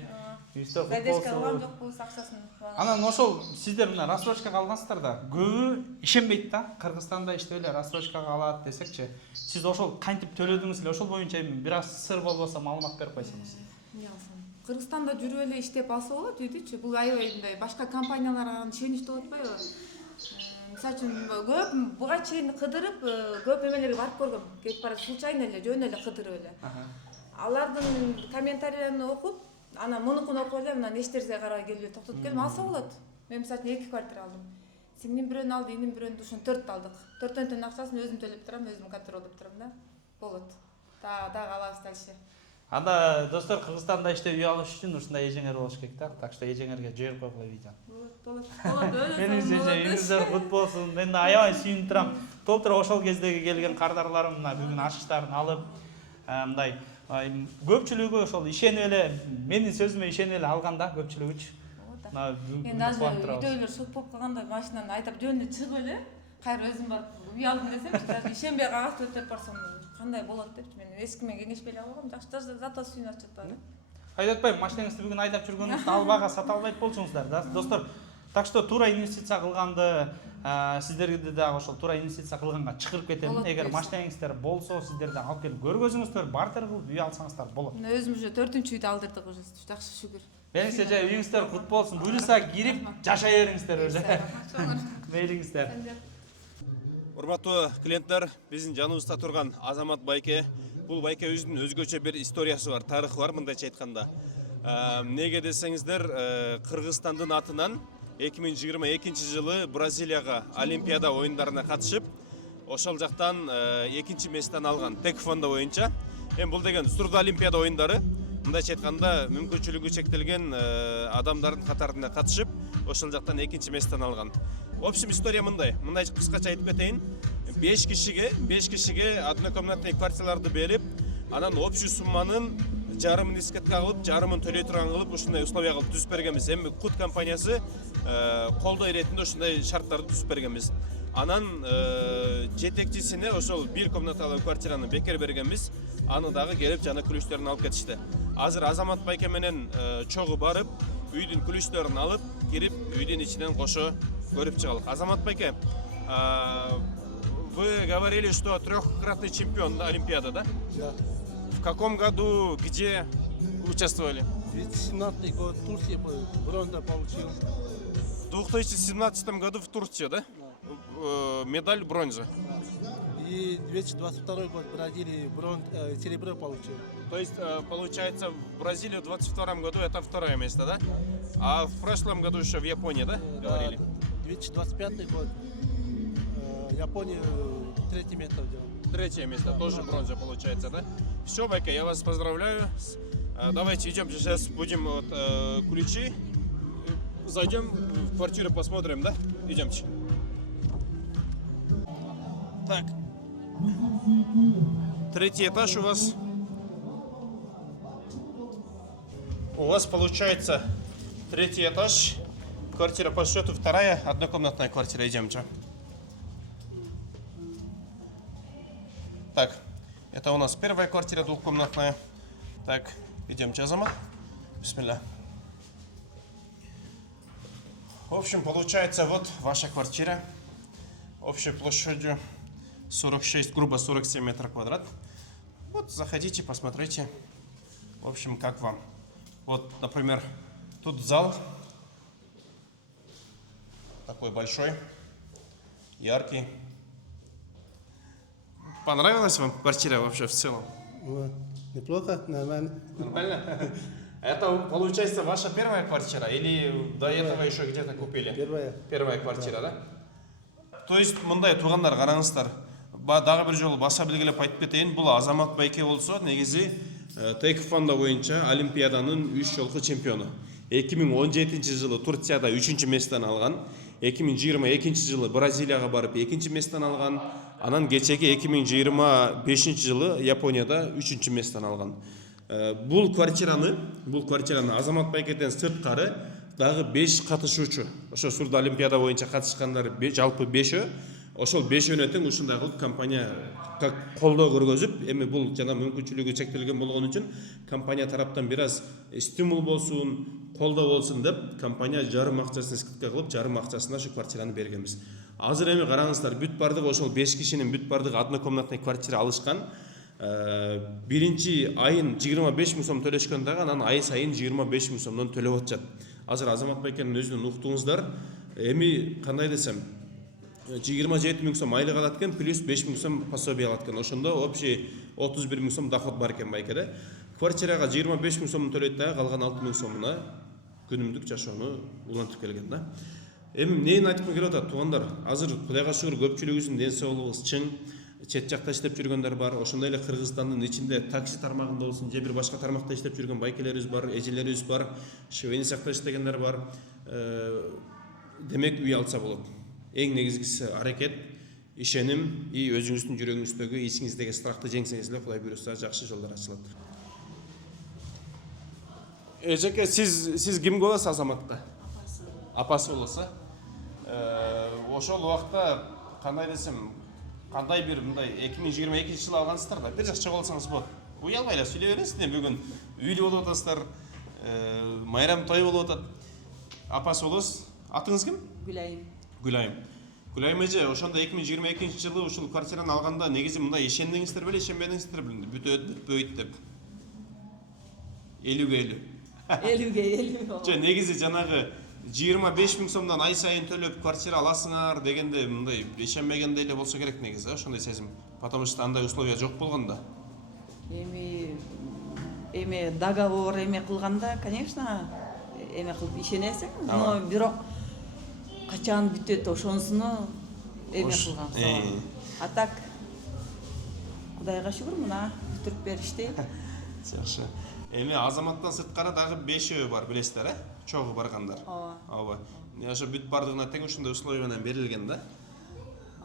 Үйстө Задержка алгам футбол. жокпу, акчасын. Анан ошол сиздер мына рассрочкага алгансыздар да. Көбү ишенбейт да. Кыргызстанда иштеп эле рассрочкага алат десекчи. Сиз ошол кантип төлөдүңүз эле ошол боюнча бир аз сыр болбосо маалымат берип койсоңуз. Кыргызстанда жүрүп эле иштеп алса болот үйдүчү. Бул аябай мындай башка компанияларга ишеничтүү болуп атпайбы? Мисалы үчүн көп буга чейин кыдырып, көп эмелерге барып көргөм. Кетип барат случайно эле, жөн эле кыдырып эле. Алардын комментарийлерин окуп, анан мунукун окуп эле мына нечтерге карай келип токтотуп келдим. Алса болот. Мен мисалы үчүн 2 квартира алдым. Сиңдим бирөөнү алды, иним бирөөнү, ушун 4 алдык. 4-төн акчасын өзүм төлөп турам, өзүм контролдоп турам да. Болот. Дагы алабыз дальше. Анда достор Кыргызстанда иштеп үй алыш үчүн ушундай эжеңер болуш керек да. Так что эжеңерге жиберип койгула видео. Болот. Меніңізде құт болсын. Мен аябай сүйініп тұрам. Толтыр ошол кездегі келген кардарларым мына бүгүн ашыштарын алып, мындай көпчүлүгү ошол ишенип эле, менин сөзүмө ишенип эле алганда көпчүлүгүчү. Эми даже үйдөгүлөр шок болуп калганда машинаны айдап жөн эле чыгып эле, кайра өзүм барып үй алдым десемчи, даже ишенбей кагазды өтөп барсам кандай болот депчи. Мен эч кимге кеңешпей эле алгам. Жакшы, зато сүйүнүп жатпады. Айдап атпайм, машинаңызды бүгүн айдап жүргөнүңүздө албага сата албайт болчуңуздар да. Достор, так что туура инвестиция кылганды, сиздерге дагы ошол туура инвестиция кылганга чакырып кетем. Эгер машинаңыздар болсо, сиздер да алып келип көргөзүңүздөр, бартер кылып үй алсаңыздар болот. Мына өзүм уже 4-үчү үйдү алдырдык уже. Жакшы шүгүр. Менимче жай үйүңүздөр кут болсун. Буюрса кирип жашай бериңиздер уже. Мейлиңиздер. Урматтуу клиенттер, биздин жаныбызда турган Азамат байке. Бул байке өзүнүн өзгөчө бир историясы бар, тарыхы бар мындайча айтканда. Неге десеңиздер, Кыргызстандын атынан 2022 жылы Бразилияга Олимпиада оюндарына катышып, ошол жактан 2-чи месттен алган тэквондо боюнча. Эми бул деген Сурда Олимпиада оюндары, мындайча айтканда мүмкүнчүлүгү чектелген адамдардын катарына катышып, ошол жактан 2-чи месттен алган. В общем, история мындай кыскача айтып кетейин. 5 кишиге однокомнатный квартираларды берип, анан общий сумманын жарымын эскертке кылып, жарымын төлөй турган кылып, ушундай условия кылып түзүп бергенбиз. Эми Кут компаниясы колдоо иретинде ушундай шарттарды түзүп бергенбиз. Анан жетекчисине ошол бир комнаталуу квартираны бекер бергенбиз. Аны дагы келип жана күлүштөрүн алып кетишти. Азыр Азамат байке менен чогуу барып, үйдүн күлүштөрүн алып, кирип, үйдүн ичинен кошо көрүп чыгалык. Азамат байке, вы говорили, что трехкратный чемпион да, Олимпиады, да? Да. В каком году, где участвовали? 2017 год в Турции был, бронза получил. В 2017 году в Турции, да? Медаль бронза. И 2022 год в Бразилии серебро получил. То есть, получается, в Бразилии в 2022 году это второе место, да? А в прошлом году еще в Японии, да, говорили? 2025 год Япония 3-е место взял. 3-е место, тоже бронза получается, да? Все, байка, я вас поздравляю. Давайте идем, сейчас будем ключи. Зайдем в квартиру, посмотрим, да? Идемте. Так. 3-й этаж у вас. У вас получается 3-й этаж. Квартира по счету 2-я, однокомнатная квартира. Идемте. Так, это у нас 1-я квартира, 2-комнатная. Так, идемте, Азамат. Бисмилля. В общем, получается вот ваша квартира. Общей площадью 46, грубо 47 метров квадрат. Вот, заходите, посмотрите. В общем, как вам. Вот, например, тут зал. Такой большой, яркий. Понравилась вам квартира вообще в целом? Неплохо, нормально. Нормально? Это, получается, ваша 1-я квартира или до этого еще где-то купили? 1-я квартира, да? То есть, мындай тугандар, караңыздар. Дагы бир жолу баса белгилеп айтып кетейин, бул Азамат байке болсо, негизи тэквондо боюнча Олимпиаданын 3 жолку чемпиону. 2017 жылы Турцияда 3-чү месттен алган, 2022 жылы Бразилияга барып 2-чү месттен алган, анан кечеги 2025 жылы Японияда 3-чү месттен алган. Бул квартираны Азамат байкеден сырткары дагы 5 катышуучу, ошо Сурда Олимпиада боюнча катышкандар жалпы 5-өө, ошол 5 тең ушундай кылып компания колдоо көргөзүп, эми бул жана мүмкүнчүлүгү чектелген болгон үчүн компания тараптан бир аз стимул болсун, колдоо болсун деп компания жарым акчасын скидка кылып, жарым акчасына ушу квартираны бергенбиз. Азыр эми караңыздар, бүт бардыгы ошол 5 кишинин бүт бардыгы однокомнатный квартира алышкан. Биринчи айын 25 миң сом төлөшкөн дагы, анан ай сайын 25 миң сомдон төлөп атышат. Азыр Азамат байкенин өзүнүн уктуңуздар, эми кандай десем, 27 миң сом айлык алат экен, плюс 5 миң сом пособие алат экен. Ошондо общий 31 миң сом доход бар экен байкеде. Квартирага 25 миң сомун төлөйт дагы, калган 6 миң сомуна күнүмдүк жашоону улантып келген да. Эми эмнени айткым келип атат туугандар? Азыр Кудайга шүгүр көпчүлүгүбүздүн ден соолугубуз чың, чет жакта иштеп жүргөндөр бар. Ошондой эле Кыргызстандын ичинде такси тармагында болсун, же бир башка тармакта иштеп жүргөн байкелерибиз бар, эжелерибиз бар, швейцарда иштегендер бар. Демек үй алса болот. Эң негизгиси аракет, ишеним и өзүңүздүн жүрөгүңүздөгү ичиңиздеги страхты жеңсеңиз эле Кудай буйруса жакшы жолдор ачылат. Эжеке, сиз кимге болосуз Азаматта? Апасы болосуз. Ошол убакта кандай десем, кандай бир мындай 2022-жылы алгансыздар да, бир жакча болсоңуз болот. Уялбай эле сүйлөй бересиз, бүгүн үйлүү болуп атасыздар, майрам той болуп атат. Апасы болосуз. Атыңыз ким? Гүлайым. Гүлайым. Гүлайым эже, ошондо 2022-жылы ушул квартираны алганда негизи мындай ишендиңиздер беле, ишенбедиңиздер беле, бүтөт деп. 50-50. 50-50. Жо, негизи жанагы 25 миң сомдон ай сайын төлөп квартира аласыңар дегенде мындай ишенбегенде эле болсо керек негизи, ошондой сезим. Потому что андай условия жок болгондо. Эми договор эме кылганда, конечно, эме кылып ишенесиң, но бирок качан бүтөт ошонусуну эме кылган. А так Кудайга шүгүр, мына бүтүрүп беришти. Жакшы. Эми Азаматтан сырткары дагы 5 бар, билесиздер, чогуу баргандар. Ооба. Ошо бүт бардыгына тең ушундай условия менен берилген да.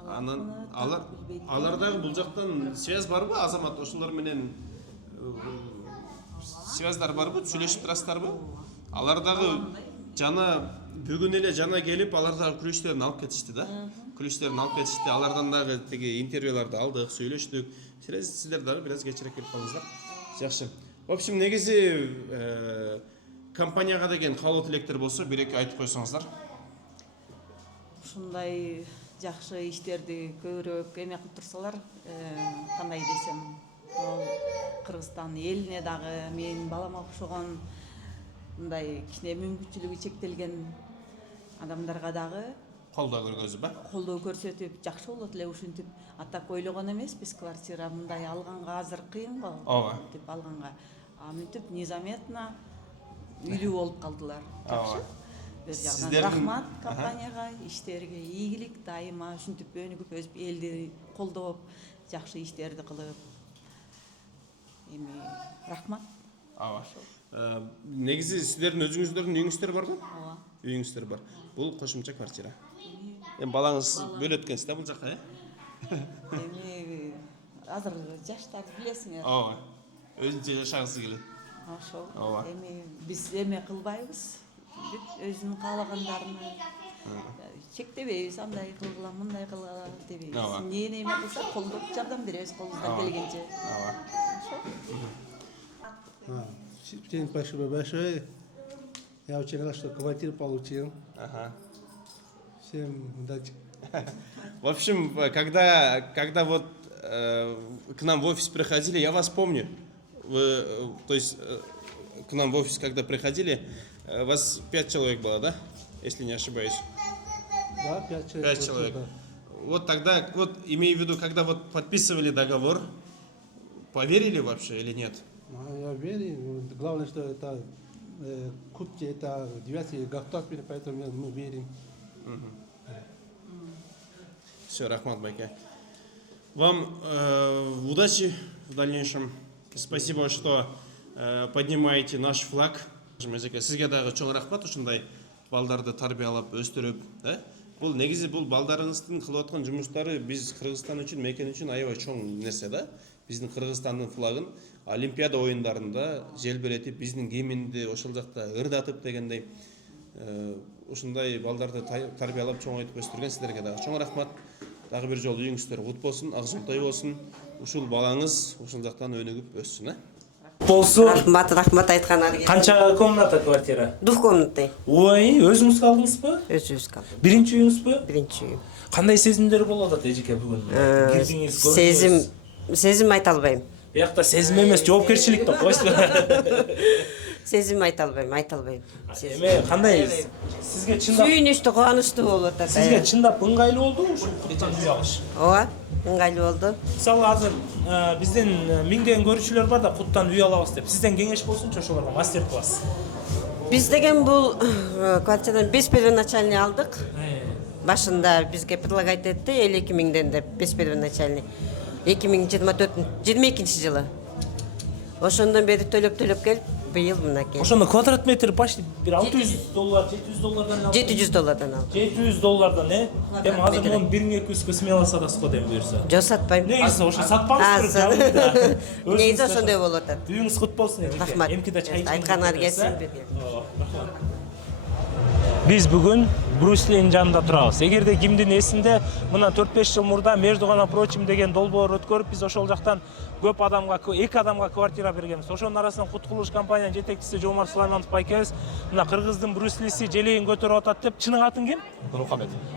Анан алар дагы бул жактан связь барбы, Азамат ошолор менен связьдар барбы, сүйлөшүп турасыздарбы? Алар дагы жана бүгүн эле жана келип, алар дагы күрөчтөрүн алып кетишти да. Күрөчтөрүн алып кетишти. Алардан дагы тиги интервьюларды алдык, сүйлөштүк. Сиздер дагы бир аз кечирээк келип калдыңыздар. Жакшы. В общем, негизи компанияга деген каалоо тилектер болсо, бир-эки айтып койсоңуздар. Ушундай жакшы иштерди көбүрөөк эме кылып турсалар, кандай десем, Кыргызстан элине дагы менин балама окшогон мындай кичине мүмкүнчүлүгү чектелген адамдарга дагы колдоо көргөзүп, колдоо көрсөтүп, жакшы болот эле ушинтип. А так ойлогон эмеспиз, квартира мындай алганга азыр кыйын го. Ооба. Деп алганга. А мынтип незаметно үйлүү болуп калдылар. Жакшы. Бир жагдан рахмат компанияга, иштерге ийгилик, дайыма ушинтип өнүгүп, өз элди колдоп, жакшы иштерди кылып. Эми рахмат. Ооба. Негизи сиздердин өзүңүздөрдүн үйүңүздөр барбы? Ооба. Үйүңүздөр бар. Бул кошумча квартира. Эми балаңыз бөлөт экенсиз да бул жакка, Эми азыр жаштарды билесиңер. Ооба. Өзүнчө жашагысы келет. Ошол. Ооба. Эми биз эме кылбайбыз. Өзүнүн каалагандарын чектебейбиз, андай кылгыла, мындай кылгыла дебейбиз. Эмне эме кылса колдоп жардам беребиз колубуздан келгенче. Всем спасибо большое. Я очень рад, что квартиру получил. Всем удачи. В общем, когда вот к нам в офис приходили, я вас помню. То есть к нам в офис, когда приходили, вас 5 человек было, да? Если не ошибаюсь. Да, 5 человек. 5 человек. Да. Вот тогда, вот имею в виду, когда вот подписывали договор, поверили вообще или нет? Я верю. Главное, что это купки, это 9 готовили, поэтому мы верим. Все, Рахмат Байке. Вам удачи в дальнейшем. Спасибо, что поднимаете наш флаг. Сизге дагы чоң рахмат ушундай балдарды тарбиялап өстүрүп, бул негизи бул балдарыңыздын кылып аткан жумуштары биз Кыргызстан үчүн, мекен үчүн аябай чоң нерсе да. Биздин Кыргызстандын флагын Олимпиада оюндарында желбиретип, биздин гимнди ошол жакта ырдатып дегендей ушундай балдарды тарбиялап чоңойтуп өстүргөн сиздерге дагы чоң рахмат. дагы бир жолу үйүңүздөр кут болсун, ак жолтой болсун. Ушул балаңыз ушул жактан өнүгүп өссүн, Болсун. Рахмат айтканыңар келсин. Канча комната квартира? Двухкомнатный. Ой, өзүңүз калдыңызбы? Өзүбүз калдык. Биринчи үйүңүзбү? Биринчи үйүм. Кандай сезимдер болуп атат эжеке бүгүн? Кирдиңиз, көрдүңүз? Сезим айта албайм. Биякта сезим эмес, жоопкерчилик деп койсу. Сезим айта албайм. Эме кандай сизге чындап сүйүнүчтүү, кубанычтуу болуп атат. Сизге чындап ыңгайлуу болдубу ушул кечен үй алыш? Ооба, ыңгайлуу болду. Мисалы азыр бизден миңдеген көрүүчүлөр бар да куттан үй алабыз деп. Сизден кеңеш болсунчу ошолорго мастер-класс. Биз деген бул квартирадан 5 первоначальный алдык. Башында бизге предлагать этти 52 миңден деп 5 первоначальный. 2022 жылы. Ошондон бери төлөп келип, быйыл мынакей. Ошондо квадрат метр почти бир $600, $700 $700 алдым. $700, Эми азыр муну 1200 смело сатасыз го деп буюрса. Жок, сатпайм. Негизи ошо сатпаңыз керек. Негизи ошондой болуп атат. Үйүңүз кут болсун эжеке. Рахмат. Эмкиде чай ичип. Айтканыңар келсин. Биз бүгүн Брюслин жанында турабыз. Эгерде кимдин эсинде мына 4-5 жыл мурда между гана прочим деген долбоор өткөрүп, биз ошол жактан көп адамга, 2 адамга квартира бергенбиз. Ошонун арасынан кут курулуш компаниянын жетекчиси Жомарт Сулайманов байкебиз мына кыргыздын Брюслиси желегин көтөрүп атат деп. Чынын атын ким?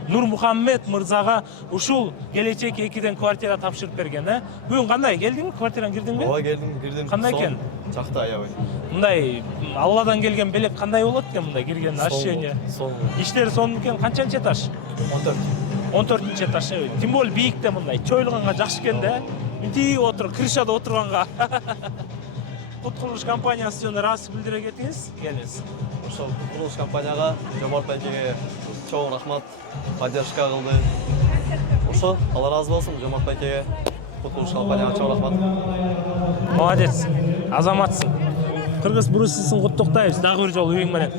Нурмухаммед мырзага ушул келечек 2ден квартира тапшырып берген, Бүгүн кандай келдиңби? Квартираны кирдиңби? Ооба, кирдим. Кандай экен? Жакты аябай. Мындай Алладан келген белек кандай болот экен мындай кирген ощущение? Иштери сонун экен. Канчанчы этаж? 14 этаж. Тем более бийикте мындай чойлуганга жакшы экен да. Мынтип отуруп, крышада отурганга. Кут курулуш компаниясы жөнүндө ыраазычылык билдире кетиңиз. Келиңиз. Ошол курулуш компанияга Жомарт байкеге чоң рахмат, поддержка кылды. Ошо, Алла разы болсун Жомарт байкеге, кут курулуш компанияга чоң рахмат. Молодец. Азаматсың. Кыргыз Брюслисин куттуктайбыз дагы бир жолу үйүң менен.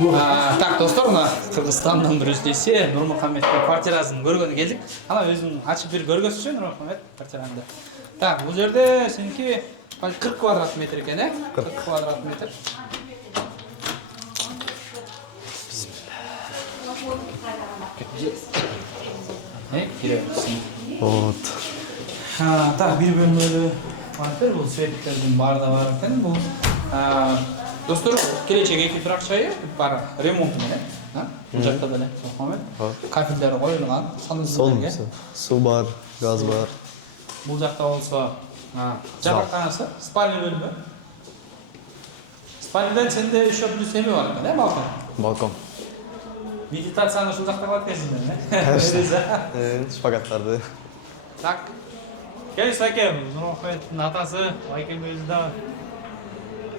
Так, достор, мына Кыргызстандын Брюслиси Нурмухаммедке квартирасын көргөнү келдик. Ана өзүң ачып бир көргөзчү Нурмухаммед квартираңды. Так, бул жерде сеники 40 квадрат метр экен, 40 квадрат метр. Вот. Так, бир бөлмөлүү квартира, бул светтердин баары да бар экен. Бул достор, келечек 2 турак жайы бар, ремонт менен. Бул жакта деле Нурмухаммед. Кафелдери коюлган, санузелдерге. Суу бар, газ бар. Бул жакта болсо жабырканасы, спальный бөлмө. Спальныйдан сенде еще плюс эме бар экен, балкон? Балкон. Медитацияны ушул жакта кылат экенсиң, Конечно. Шпагаттарды. Так. Келиңиз аке, Нурмухаммеддин атасы, байкемиз да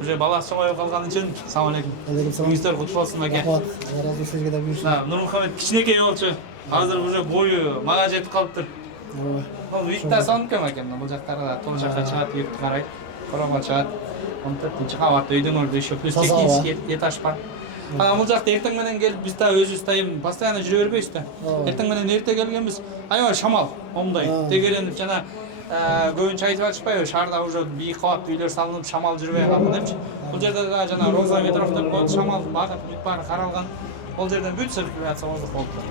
уже баласы чоңоюп калган үчүн. Assalomu alaykum. Үйүңүздөр кут болсун аке. Рахмат. Разы сизге да буйрsun. Нурмухаммед кичинекей болчу. Азыр уже бою мага жетип калыптыр. Ооба. Виктор сонкем аке, бул жактарда тол жакка чыгат, үйүктү карайт, короого чыгат. 14-нчи кабатта үйдүн орду еще плюс технический этаж бар. Ана бул жакта эртең менен келип биз да өзүбүз тайым постоянно жүрө бербейбиз да. Эртең менен эрте келгенбиз. Аябай шамал, оңдой. Тегеренип жана көбүнчө айтып атышпайбы, шаарда уже бийик кабаттуу үйлөр салынып, шамал жүрбөй калган депчи. Бул жерде да жана роза ветров деп коет, шамал багып бүт баары каралган. Ол жерден бүт циркуляция озук болуптур.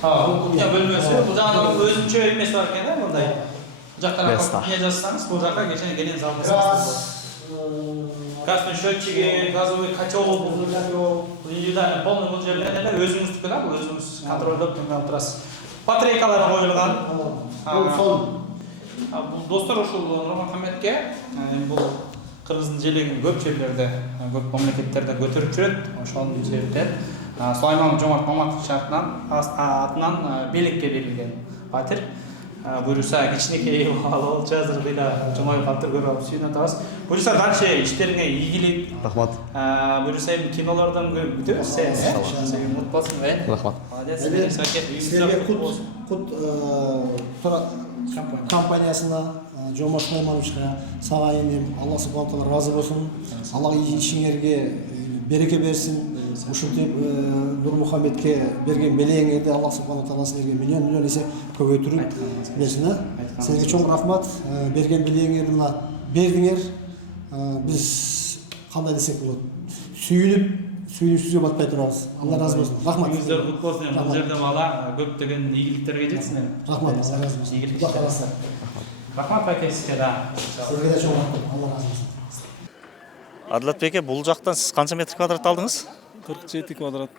Бул кухня бөлмөсү, бул жагынан өзүнчө эмеси бар экен, мындай. Бул жактан кухня жазсаңыз, бул жакка кечене келен залыңыз. Газдын счётчиги, газовый котел, индивидуальный полный бул жерде эле өзүңүздүкү да, бул өзүңүз контролдоп турган турасыз. Батарейкалар коюлган. Бул достор ушул Нурмухаммедке бул кыргыздын желегин көп жерлерде, көп мамлекеттерде көтөрүп жүрөт. Ошонун себептен Сулайманов Жомарт атынан белекке берилген батир. Буюрса кичинекей болчу, азыр да жомоюп калыптыр, көрүп алып сүйүнүп атабыз. Буюрса дальше иштериңе ийгилик. Рахмат. Буюрса эми кинолордон күтөбүз сени. Мут болсун, Рахмат. Молодец. Силерге кут компаниясына Жомарт Сулаймановичке сага эми Алла субханала разы болсун. Алла ишиңерге береке берсин. Ушинтип Нурмухаммедке берген белеңерди Алла субханала силерге миллион эсе көбөйтүрүп берсин. Силерге чоң рахмат. Берген белеңерди мына бердиңер. Биз кандай десек болот? Сүйүнүп сүйүнүчсүзгө батпай турабыз. Алла разы болсун. Рахмат. Күнүңүздөр кутlu болсун. Бул жерде бала көптөгөн ийгиликтерге жетсин эми. Рахмат. Алла разы болсун. Ийгилик иштер. Рахмат байке сизге да. Сизге да чоң рахмат. Алла разы болсун. Адилат беке, бул жактан сиз канча метр квадрат алдыңыз? 47 квадрат.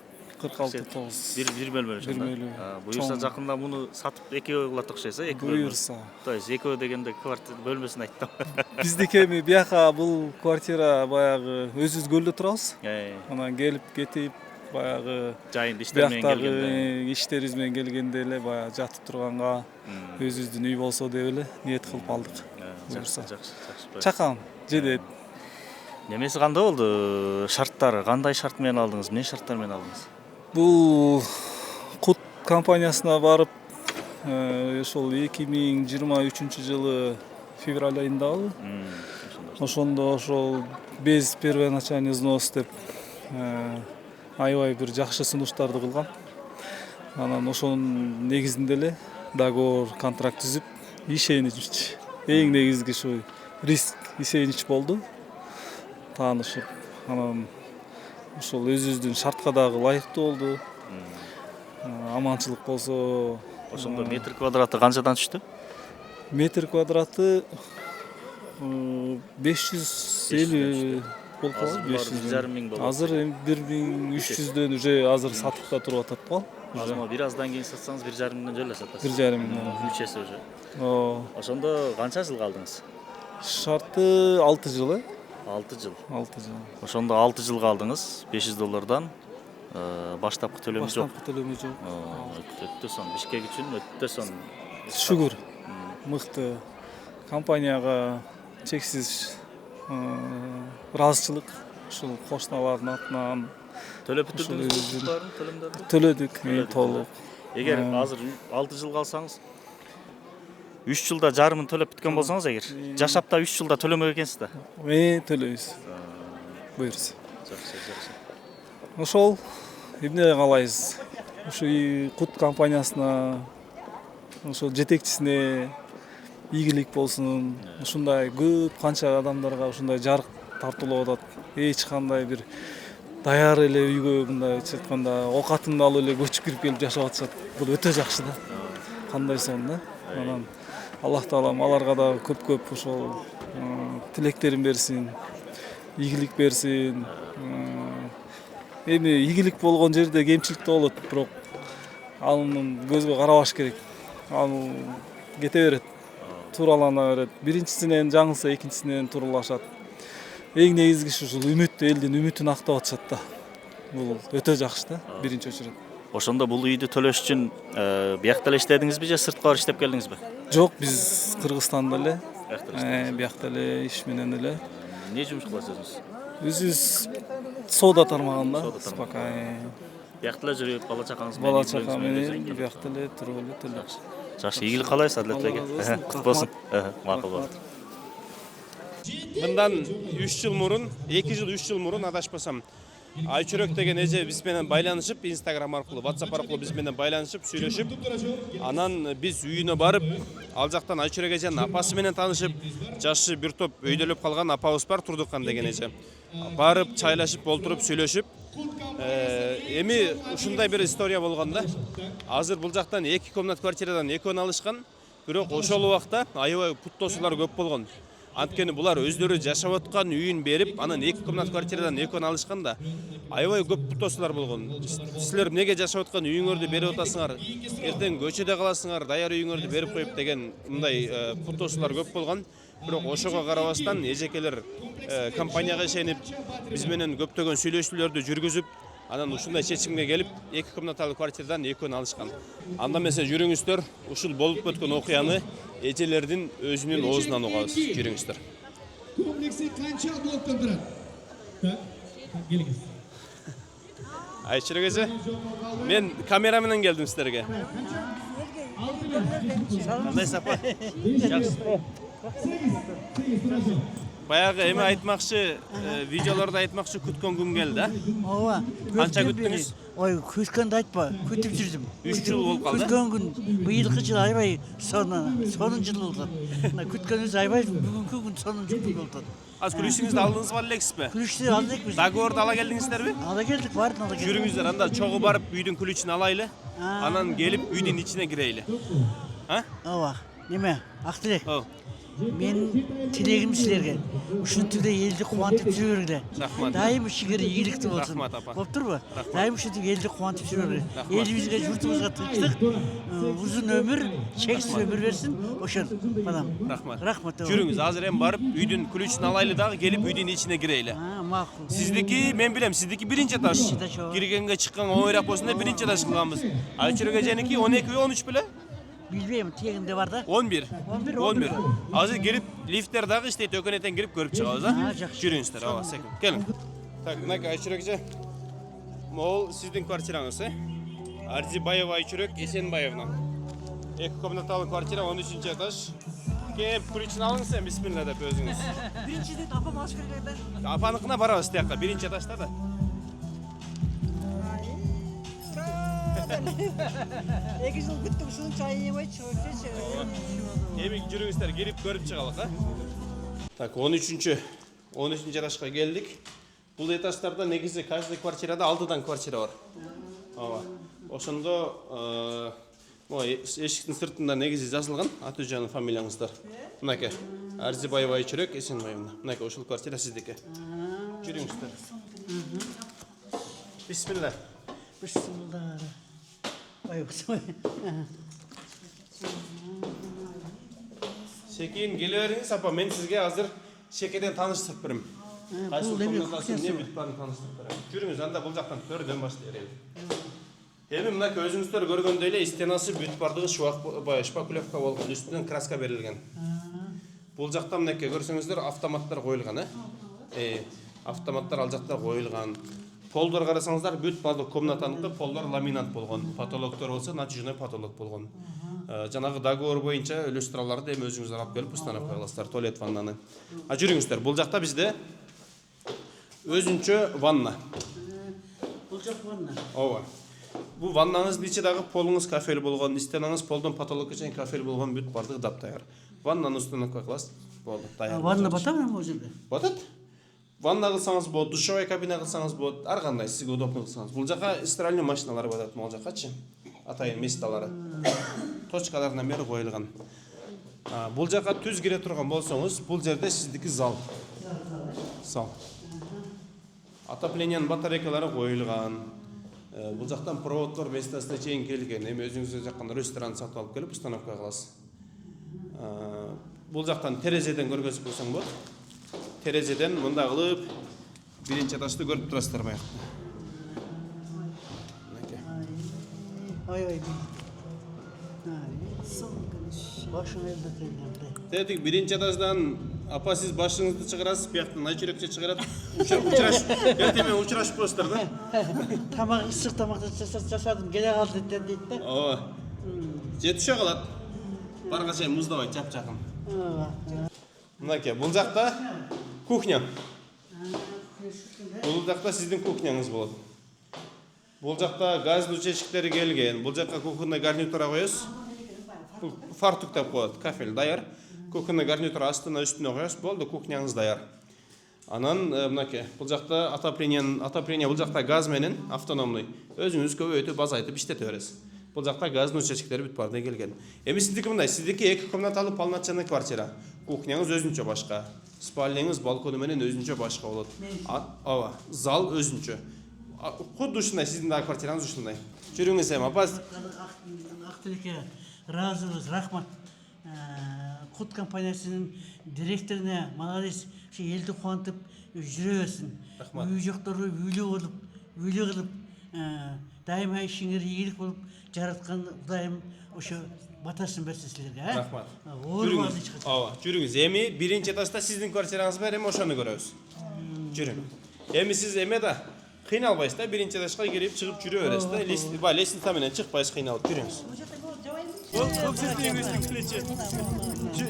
46 тоғыз. Bir bölmeli. Bir bölmeli. Буюрса жакында муну сатып экөө кылат окшойсуз, эки бөлмө. Буюрса. То есть экөө дегенде квартира бөлмөсүн айттым. Биздики эми бияка бул квартира баягы өзүбүз көлдө турабыз. Анан келип кетип баягы жайында иштер менен келгенде. Иштерибиз менен келгенде эле баягы жатып турганга өзүбүздүн үй болсо деп эле ниет кылып алдык. Жакшы. Чакан, жедет. Немеси кандай болду? Шарттары кандай шарт менен алдыңыз? Эмне шарттар менен алдыңыз? Бул кут компаниясына барып, ошол 2023 жылы февраль айындагы. Ошондо ошол без первоначальный взнос деп аябай бир жакшы сунуштарды кылган. Анан ошонун негизинде эле договор, контракт түзүп, ишенич. Эң негизги ушу риск ишенич болду. Таанышып, анан ошол өзүбүздүн шартка дагы ылайыктуу болду. Аманчылык болсо, ошондо метр квадраты канчадан түштү? Метр квадраты 550 болуп калды. 500 миң болот. Азыр 1300дөн уже азыр сатып да туруп атат го. Азыр бир аздан кийин сатсаңыз 1,5 миңден жоло сатасыз. 1,5 миңден. 3 эсе уже. Ошондо канча жыл калдыңыз? Шарты 6 жыл. 6 жыл. 6 жыл. Ошондо 6 жыл калдыңыз, $500 баштапкы төлөмү жок. Баштапкы төлөмү жок. Өтө сон Бишкек үчүн өтө сон. Шүгүр. Мыкты. Компанияга чексиз ыраазычылык. Ушул кошуналардын атынан төлөп бүтүрдүңүз төлөмдөрдү? Төлөдүк, толук. Эгер азыр 6 жыл калсаңыз 3 жылда жарымын төлөп бүткөн болсоңуз эгер, жашап да 3 жылда төлөмөк экенсиз да. Төлөйбүз. Буйрса. Жакшы. Ошол эмне каалайбыз? Ушу кут компаниясына, ошол жетекчисине ийгилик болсун. Ушундай көп канча адамдарга ушундай жарык тартуулап атат. Эч кандай бир даяр эле үйгө мындай айтканда оокатыңды алып эле көчүп кирип келип жашап атышат. Бул өтө жакшы да. Кандай сон да. Анан Аллах таалам аларга да көп ошол тилектерин берсин, ийгилик берсин. Эми ийгилик болгон жерде кемчилик да болот, бирок анын көзгө карабаш керек. Ал кете берет, тууралана берет. Биринчисинен жаңылса, экинчисинен тууралашат. Эң негизгиси ушул үмүт, элдин үмүтүн актап атышат да. Бул өтө жакшы да, биринчи очередь. Ошондо бул үйдү төлөш үчүн биякта эле иштедиңизби же сырткы барып иштеп келдиңизби? Жок, биз Кыргызстанда эле, биякта эле иш менен эле. Эмне жумуш кыласыз өзүңүз? Өзүбүз соода тармагында. Биякта эле жүрүп, бала чакаңыз менен. Бала чака менен биякта эле туруп эле төлөйбүз. Жакшы, ийгилик каалайбыз Адилет беке. Кут болсун. Макул болду. Мындан 3 жыл мурун, 2 жыл 3 жыл мурун адашпасам, Айчүрөк деген эже биз менен байланышып, Instagram аркылуу, WhatsApp аркылуу биз менен байланышып, сүйлөшүп, анан биз үйүнө барып, ал жактан Айчүрөк эженин апасы менен таанышып, жашы бир топ өйдөлөп калган апабыз бар, Турдукан деген эже. Барып, чайлашып, олтуруп, сүйлөшүп, эми ушундай бир история болгон да. Азыр бул жактан 2 комнат квартирадан 2 алышкан, бирок ошол убакта аябай путтоосулар көп болгон. Анткени булар өздөрү жашап аткан үйүн берип, анан 2 комнат квартирадан 2 алышкан да. Аябай көп путтоосулар болгон. Силер эмнеге жашап аткан үйүңөрдү берип атасыңар? Эртең көчөдө каласыңар, даяр үйүңөрдү берип коюп деген мындай путтоосулар көп болгон. Бирок ошого карабастан эжекелер компанияга ишенип, биз менен көптөгөн сүйлөшүүлөрдү жүргүзүп, анан ушундай чечимге келип, 2 комнаталуу квартирадан 2 алышкан. Анда эмесе жүрүңүздөр, ушул болуп өткөн окуяны эжелердин өзүнүн оозунан угабыз. Жүрүңүздөр. Комплекси канча блоктон турат? Келиңиз. Айчүрөк эже, мен камера менен келдим силерге. Кандай сапа? Жакшы. Баягы эми айтмакчы, видеолордо айтмакчы күткөн күн келди, а? Ооба. Канча күттүңүз? Ой, күткөндү айтпа, күтүп жүрдүм. 3 жыл болуп калды. Күткөн күн быйылкы жыл аябай сонун жыл болду. Мына күткөнүбүз аябай бүгүнкү күн сонун жыл болду. Азыр күлүшүңүздү алдыңыз ба элексизби? Күлүштү алдыкпыз. Договорду ала келдиңиздерби? Ала келдик, баарын ала келдик. Жүрүңүздөр, анда чогуу барып үйдүн күлүчүн алайлы. Анан келип үйдүн ичине кирейли. А? Ооба. Неме? Актилек. Мен тилегим силерге ушинтип элди кубантып жүрө бергиле. Рахмат. Дайым ишиңер ийгиликтүү болсун. Рахмат, апа. Болуптурбу? Дайым ушинтип элди кубантып жүрө бергиле. Рахмат. Элибизге, журтубузга тынчтык, узун өмүр, чексиз өмүр берсин. Ошол, балам. Рахмат. Рахмат. Жүрүңүз, азыр эми барып үйдүн күлүчүн алайлы дагы, келип үйдүн ичине кирейли. Макул. Сиздики, мен билем, сиздики биринчи этаж. Киргенге чыкканга оңойраак болсун деп биринчи этаж кылганбыз. Айчүрөк эженики 12-13 беле? Билбейм, тегинде бар да. 11. 11. Азыр кирип лифттер дагы иштейт, өкөнөтөн кирип көрүп чыгабыз, а? Жүрүңүздөр, ооба, секин. Келиң. Так, мынакей Айчүрөк эже. Могул сиздин квартираңыз, Арзибаева Айчүрөк Эсенбаевна. 2 комнаталуу квартира, 13-чи этаж. Кеп күлүчүн алыңыз, бисмилла деп өзүңүз. Биринчиден апам алыш керек эле. Апаныкына барабыз тияка, биринчи этажда да. Эки жыл күттүм, ушунун чайын жемей чыгып Эми жүрүңүздөр, кирип көрүп чыгалык, а? Так, 13-чү этажга келдик. Бул этаждарда негизи каждый квартирада алдыдан квартира бар. Ооба. Ошондо эшиктин сыртында негизи жазылган аты жөнү фамилияңыздар. Мынакей Арзибаева Айчүрөк Эсенбаевна. Мынакей ушул квартира сиздики. Жүрүңүздөр. Бисмилла. Бисмилла. Ой, Секин келе бериңиз, апа, мен сизге азыр шекеден тааныштырып берем. Кайсы комнатасын не бүтүп барын тааныштырып берем. Жүрүңүз, анда бул жактан төрдөн баштай берели. Эми мынакей өзүңүздөр көргөндөй эле стенасы бүтүп бардыгы шпаклевка болгон, үстүнөн краска берилген. Бул жакта мынакей көрсөңүздөр автоматтар коюлган, автоматтар ал жакта коюлган. Полдор карасаңыздар, бүт бардык комнатаныкы полдор ламинат болгон. Потолоктор болсо натыйжный потолок болгон. Жанагы договор боюнча люстраларды эми өзүңүздөр алып келип установка кыласыздар, туалет ваннаны. Жүрүңүздөр, бул жакта бизде өзүнчө ванна. Бул жак ванна. Ооба. Бул ваннаңыздын ичи дагы полуңуз кафель болгон, стенаңыз полдон потолокко чейин кафель болгон, бүт бардыгы даптаяр. Ваннаны установка кыласыз, болду, даяр. Ванна батамы бул жерде? Батат? Ванна кылсаңыз болот, душевой кабина кылсаңыз болот, ар кандай сизге удобный кылсаңыз. Бул жака стиральный машиналар батат, могул жакачы. Атайын месталары. Точкаларынан бери коюлган. Бул жака түз кире турган болсоңуз, бул жерде сиздики зал. Зал. Отоплениянын батарейкалары коюлган. Бул жактан проводдор местасына чейин келген. Эми өзүңүз жаккан ресторан сатып алып келип установка кыласыз. Бул жактан терезеден көргөзүп койсоң болот. Терезеден мында кылып биринчи этажды көрүп турасыздар баягы. Ой. Башың элбетен. Тетик биринчи этаждан апа сиз башыңызды чыгарасыз, бияктан Айчүрөкчө чыгарат. Учурашып коесуздар да. Тамак ысык тамакты жасадым, келе калды дейт да. Ооба. Же түшө калат. Барга чейин муздабай жап-жакын. Мынакей, бул жакта кухня. Бул жакта сиздин кухняңыз болот. Бул жакта газдуу чечиктери келген. Бул жакка кухонный гарнитура коесуз. Фартук деп коет, кафель даяр. Кухонный гарнитура астына үстүнө коесуз, болду, кухняңыз даяр. Анан мынакей, бул жакта отопление бул жакта газ менен автономный. Өзүңүз көбөйтүп, азайтып иштете бересиз. Бул жакта газдуу чечиктери бүт барды келген. Эми сиздики мындай, сиздики 2 комнаталуу полноценный квартира. Кухняңыз өзүнчө башка. Спальняңыз балкону менен өзүнчө башка болот. Ооба, зал өзүнчө. Кудду ушундай, сиздин дагы квартираңыз ушундай. Жүрүңүз эми, апа. Актилекке ыраазыбыз, рахмат. Кут компаниясынын директоруна молодец, ошо элди кубантып жүрө берсин. Үй жоктору үйлүү кылып, дайыма ишиңер ийгилик болуп жараткан Кудайым ошо батасын берсин силерге, Рахмат. Жүрүңүз. Эми биринчи этажда сиздин квартираңыз бар, эми ошону көрөбүз. Жүрүң. Эми сиз эме да кыйналбайсыз да, биринчи этажга кирип чыгып жүрө бересиз да. Лестница менен чыкпайсыз, кыйналып жүрүңүз. Бұл сіздің өстің келечек.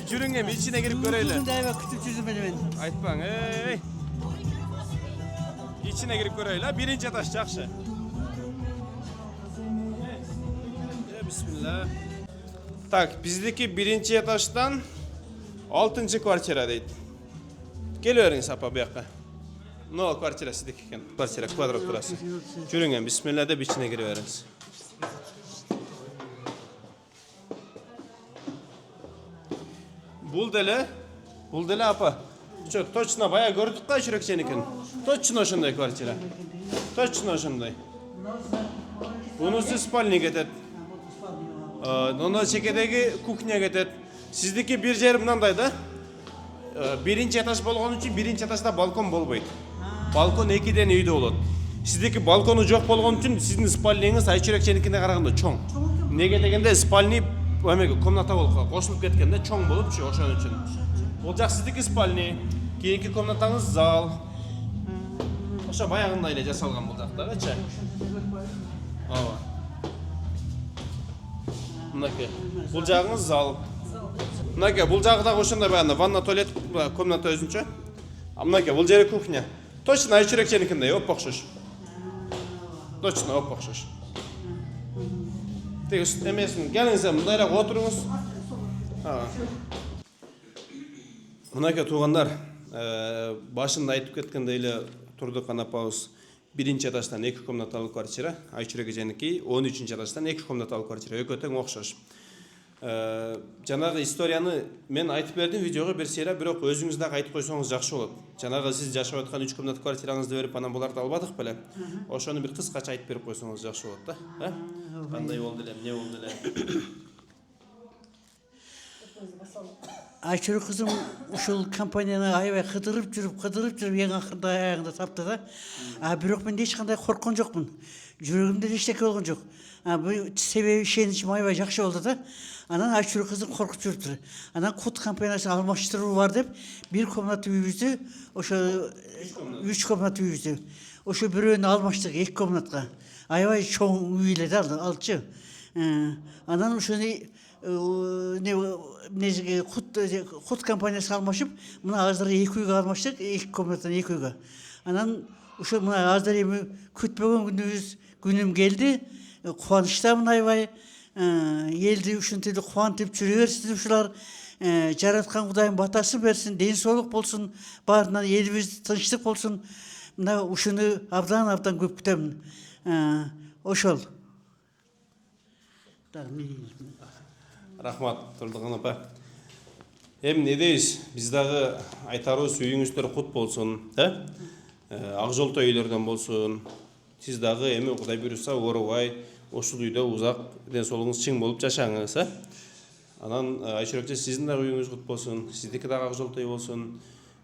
Жүрің ем, içine girip göreyle. Kütüp çözüm ben. Айтпаң, ey. İçine girip göreyle. Birinci etaş жақшы. Bismillah. Так, bizdeki birinci etaştan 6-cı kvartira deydi. Geliyorsunuz apa bu yakka. No kvartira sizdeki ekan. Kvartira kvadrat burası. Жүрің ем, bismillah deb içine giriveriniz. Бұл деле апа. Точно бая көрдік қой жүрекшенікін. Точно ошондай квартира. Точно ошондай. Bunысы спальня кетет. Оны шекедегі кухня кетет. Сіздікі бір жері мынандай да. Биринчи этаж болгон үчүн биринчи этажда балкон болбойт. Балкон 2ден үйдө болот. Сіздікі балкону жок болгон үчүн сиздин спальняңыз айчүрекченикине караганда чоң. Неге дегенде спальня комната болуп кошулуп кеткенде чоң болупчу ошон үчүн. Бул жак сиздики спальня, кийинки комнатаңыз зал. Ошо баягындай эле жасалган бул жактагычы. Ооба. Мынакей. Бул жагыңыз зал. Мынакей, бул жагы дагы ошондой баягында ванна, туалет, комната өзүнчө. Мынакей, бул жери кухня. Точно айчүрекченикиндей оппокшош. Точно оппокшош. Тегиз эмесин, келиңиз, мындайраак отуруңуз. Мынакей туугандар, башында айтып кеткендей эле Турдук апабыз биринчи этаждан 2 комнаталуу квартира, Айчүрек эженики 13-чү этаждан 2 комнаталуу квартира, экөө тең окшош. Жанагы историяны мен айтып бердим видеого бир сера, бирок өзүңүз дагы айтып койсоңуз жакшы болот. Жанагы сиз жашап аткан 3 комнат квартираңызды берип, анан буларды албадык беле. Ошону бир кыскача айтып берип койсоңуз жакшы болот да. Кандай болду эле, эмне болду эле? Ayşırı kızım uşul kampanyanı aybay kıdırıp жүрүп ең ақырында аяғында тапты да. Бирок мен ешқандай қорққан жоқпын. Жүрегімде ештеңе болған жоқ. Бұл себебі шенішім аябай жақсы болды да. Анан Айшыры кызым коркуп жүрүптүр. Анан кут компаниясы алмаштыруу бар деп, бир комната үйүбүздү, ошо 3 комната үйүбүздү. Ошо бирөөнү алмаштык 2 комнатка. Аябай чоң үй эле да алчы. Анан ошону кут компаниясы алмашып, мына азыр 2 үйгө алмаштык, 2 комнатадан 2 үйгө. Анан ошо мына азыр эми күтпөгөн күнүм келди. Кубанычтамын аябай. Елди ушинтип кубантып жүрө берсин ушулар. Жараткан Кудайым батасын берсин, ден соолук болсун, баарынан элибиз тынчтык болсун. Мына ушуну абдан көп күтөмүн. Ошол. Рахмат, Турдуган апа. Эми не дейбиз? Биз дагы айтарыбыз үйүңүздөр кут болсун, ак жол тойлордон болсун. Сиз дагы эми Кудай буйруса оорубай, ошол үйдө узак ден соолугуңуз чың болуп жашаңыз, Анан Айшырекче сиздин дагы үйүңүз кут болсун, сиздики дагы ак жол той болсун.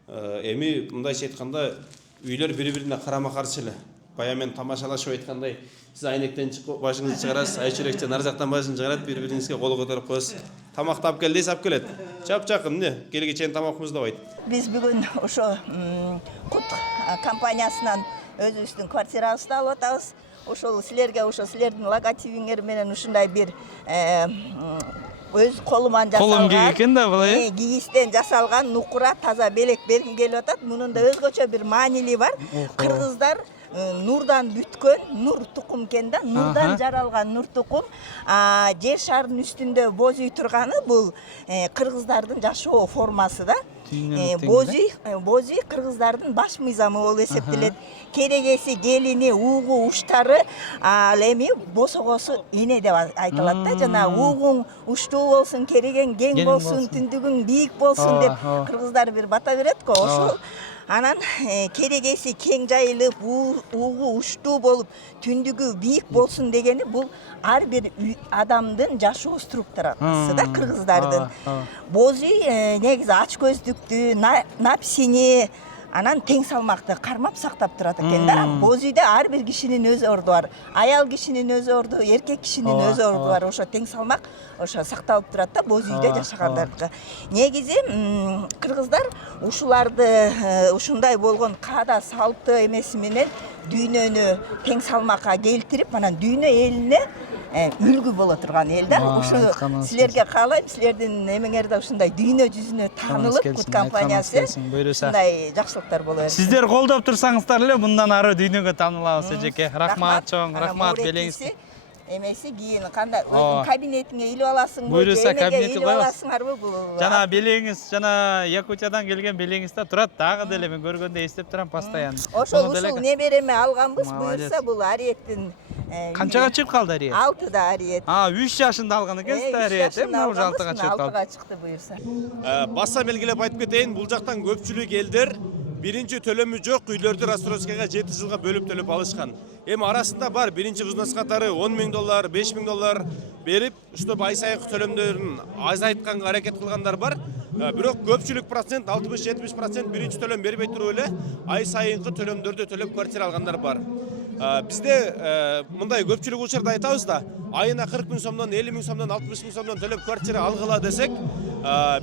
Эми мындайча айтканда үйлөр бири-бирине карама-каршы эле. Бая мен тамашалашып айткандай, сиз айнектен башыңызды чыгарасыз, Айшырекче нар жактан башын чыгарат, бири-бириңизге кол көтөрүп коесуз. Тамакты алып кел дейсиз, алып келет. Чап-чакын эмне? Келге чейин тамакыбызды койт. Биз бүгүн ошо кут компаниясынан өзүбүздүн квартирабызды алып атабыз. Ошол силерге, ошо силердин логотипиңер менен ушундай бир өз колуман жасалган. Колум экен да булай. Кийистен жасалган нукура таза белек бергим келип атат. Мунун да өзгөчө бир маанили бар. Кыргыздар нурдан бүткөн, нур тукум экен да, нурдан жаралган нур тукум. Жер шарынын үстүндө боз үй турганы бул кыргыздардын жашоо формасы да. Боз үй кыргыздардын баш мыйзамы болуп эсептелет. Керегеси, келини, угу, уштары, ал эми босогосу эне деп айтылат да. Жана угуң уштуу болсун, кереген кең болсун, түндүгүң бийик болсун деп кыргыздар бир бата берет го. Ошол анан керегеси кең жайылып, угу уштуу болуп, түндүгү бийик болсун дегени бул ар бир адамдын жашоо структурасы да кыргыздардын. Боз үй негизи ач көздүктү, напсини, анан тең салмакты кармап сактап турат экен да. Боз үйдө ар бир кишинин өз орду бар. Аял кишинин өз орду, эркек кишинин өз орду бар. Ошо тең салмак ошо сакталып турат да боз үйдө жашагандардыкы. Негизи кыргыздар ушуларды ушундай болгон каада салты эмеси менен дүйнөнү тең салмакка келтирип, анан дүйнө элине үлгү боло турган эл да. Ушу силерге каалайм, силердин эмеңерде ушундай дүйнө жүзүнө таанылып Кут компаниясы ушундай жакшылыктар боло берсин. Сиздер колдоп турсаңыздар эле мындан ары дүйнөгө таанылабыз эжеке. Рахмат чоң, рахмат келеңиз. Эмеси кийин кандай кабинетиңе илип аласыңбы? Буйруса кабинети коебуз. Аласыңарбы бул? Жана белеңиз, жана Якутиядан келген белеңиз да турат. Дагы деле мен көргөндө эстеп турам постоянно. Ошол ушул небереме алганбыз, буйрса бул Ариеттин. Канчага чыгып калды Ариет? 6да Ариет. 3 жашында алган экенсиз Ариет, эми уже 6га чыгып калды. 6га чыкты буйрса. Баса белгилеп айтып кетейин, бул жактан көпчүлүк элдер биринчи төлөмү жок үйлөрдү рассрочкага 7 жылга бөлүп төлөп алышкан. Эми арасында бар биринчи взнос катары $10,000, $5,000 берип, уштап ай сайынкы төлөмдөрүн азайтканга аракет кылгандар бар. Бирок көпчүлүк процент 60-70% биринчи төлөм бербей туруп эле ай сайынкы төлөмдөрдү төлөп квартира алгандар бар. Бизде мындай көпчүлүк учурда айтабыз да, айына 40 000 сомдон, 50 000 сомдон, 60 000 сомдон төлөп квартира алгыла десек,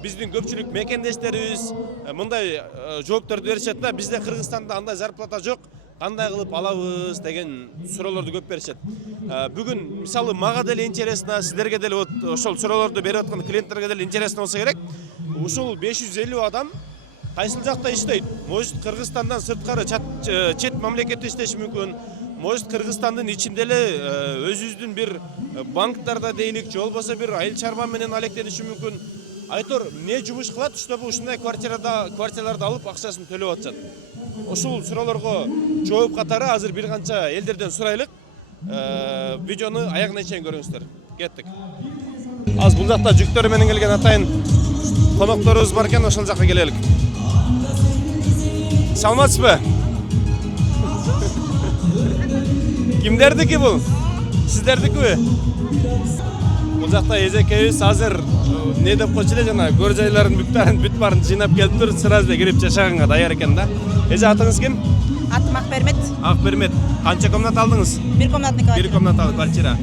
биздин көпчүлүк мекендештерибиз мындай жоопторду беришет да, бизде Кыргызстанда андай зарплата жок, кандай кылып алабыз деген суроолорду көп беришет. Бүгүн мисалы мага деле интересно, сиздерге деле ошол суроолорду берип аткан клиенттерге деле интересно болсо керек. Ушул 550 адам кайсыл жакта иштейт? Может Кыргызстандан сырткары чет мамлекетте иштеши мүмкүн. Может Кыргызстандын ичинде эле өзүбүздүн бир банктарда дейлик, же болбосо бир айыл чарба менен алектениши мүмкүн. Айтор эмне жумуш кылат, чтобы ушундай квартираларды алып акчасын төлөп атышат. Ушул суроолорго жооп катары азыр бир канча элдерден сурайлык. Видеону аягына чейин көрүңүздөр. Кеттик. Азыр бул жакта жүктөр менен келген атайын конокторубуз бар экен, ошол жакка келелик. Саламатсызбы? Кимдердики бул? Сиздердикиби? Бул жакта эжекебиз азыр не деп койчу эле, жана көр жайларын бүт баарын жыйнап келип тур, сразу кирип жашаганга даяр экен да. Эже атыңыз ким? Атым Акбермет. Акбермет. Канча комнат алдыңыз? Бир комнатный квартира. Бир комнаталы квартира.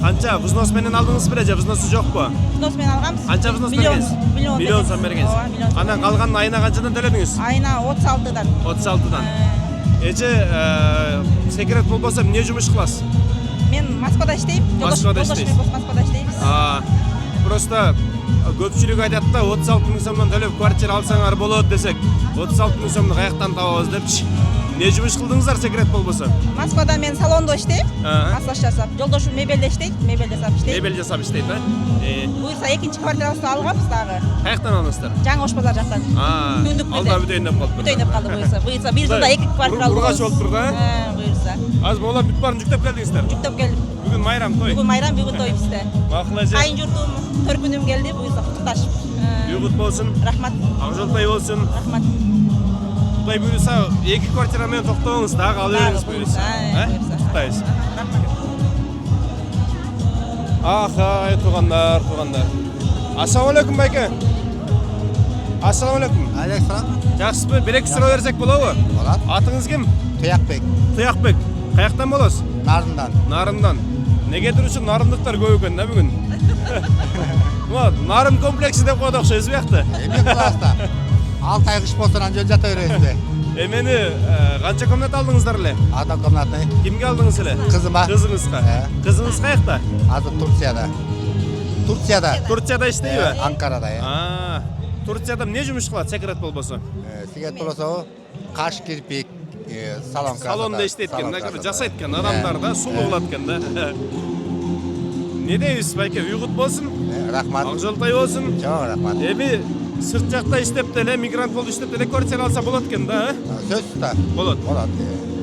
Канча взнос менен алдыңыз беле же взносу жокпу? Взнос менен алганбыз. Канча взнос бергенсиз? Миллион сом бергенсиз. Анан калганын айына канчадан төлөдүңүз? Айына 36дан. 36дан. Эже секрет болбосо эмне жумуш кыласыз? Мен Москвада иштейм. Москвада иштейсиз. Москвада иштейбиз. Просто көпчүлүк айтат да 36 000 сомдон төлөп квартира алсаңар болот десек, 36 000 сомду каяктан табабыз депчи. Не жумуш кылдыңыздар секрет болбосо? Москвада мен салондо иштейм. Массаж жасап. Жолдошум мебелде иштейт, мебел жасап иштейт. Мебел жасап иштейт, Буйрса экинчи квартирабызды алганбыз дагы. Каяктан алдыңыздар? Жаңы Ош базар жактан. Алда бүтөйүн деп калды. Бүтөйүн деп калды буйрса. Буйрса бир жылда 2 квартира алдык. Ургач болуп тур да? Буйрса. Азыр булар бүт баарын жүктөп келдиңиздер? Жүктөп келдим. Бүгүн майрам той. Бүгүн майрам, бүгүн той бизде. Макул эже. Айын журтум, төркүнүм келди, буйрса куттукташып. Үйгүт болсун. Рахмат. Ак жолтой болсун. Рахмат. Кудай буйруса, 2 квартира менен токтоңуз, дагы ала бериңиз буйруса. Куттайбыз. Ахай, туугандар. Ассаламу алейкум байке. Ассаламу алейкум. Алейкум. Жакшысызбы? Бир-эки суроо берсек болобу? Болот. Атыңыз ким? Туякбек. Туякбек. Каяктан болосуз? Нарындан. Нарындан. Негедир ушул нарындыктар көп экен да бүгүн. Нарын комплекси деп койдук окшойбуз биякта. Эми кыласызда. 6 ай кыш болсо анан жол жата бересизби? Эмени канча комнат алдыңыздар эле? Одна комнатный. Кимге алдыңыз эле? Кызыма. Кызыңызга. Кызыңыз каякта? Азыр Турцияда. Турцияда иштейби? Анкарада, Турцияда эмне жумуш кылат, секрет болбосо? Секрет болбосо, каш кирпик, салон красота. Салонда иштейт экен, жасайт экен адамдар да, сулуу кылат экен да. Не дейбиз байке, уйгут болсун? Рахмат. Ак жолтой болсун? Чоң рахмат. Эми сырт жакта иштеп деле, мигрант болуп иштеп деле квартира алса болот экен да, Сөзсүз да. Болот. Болот.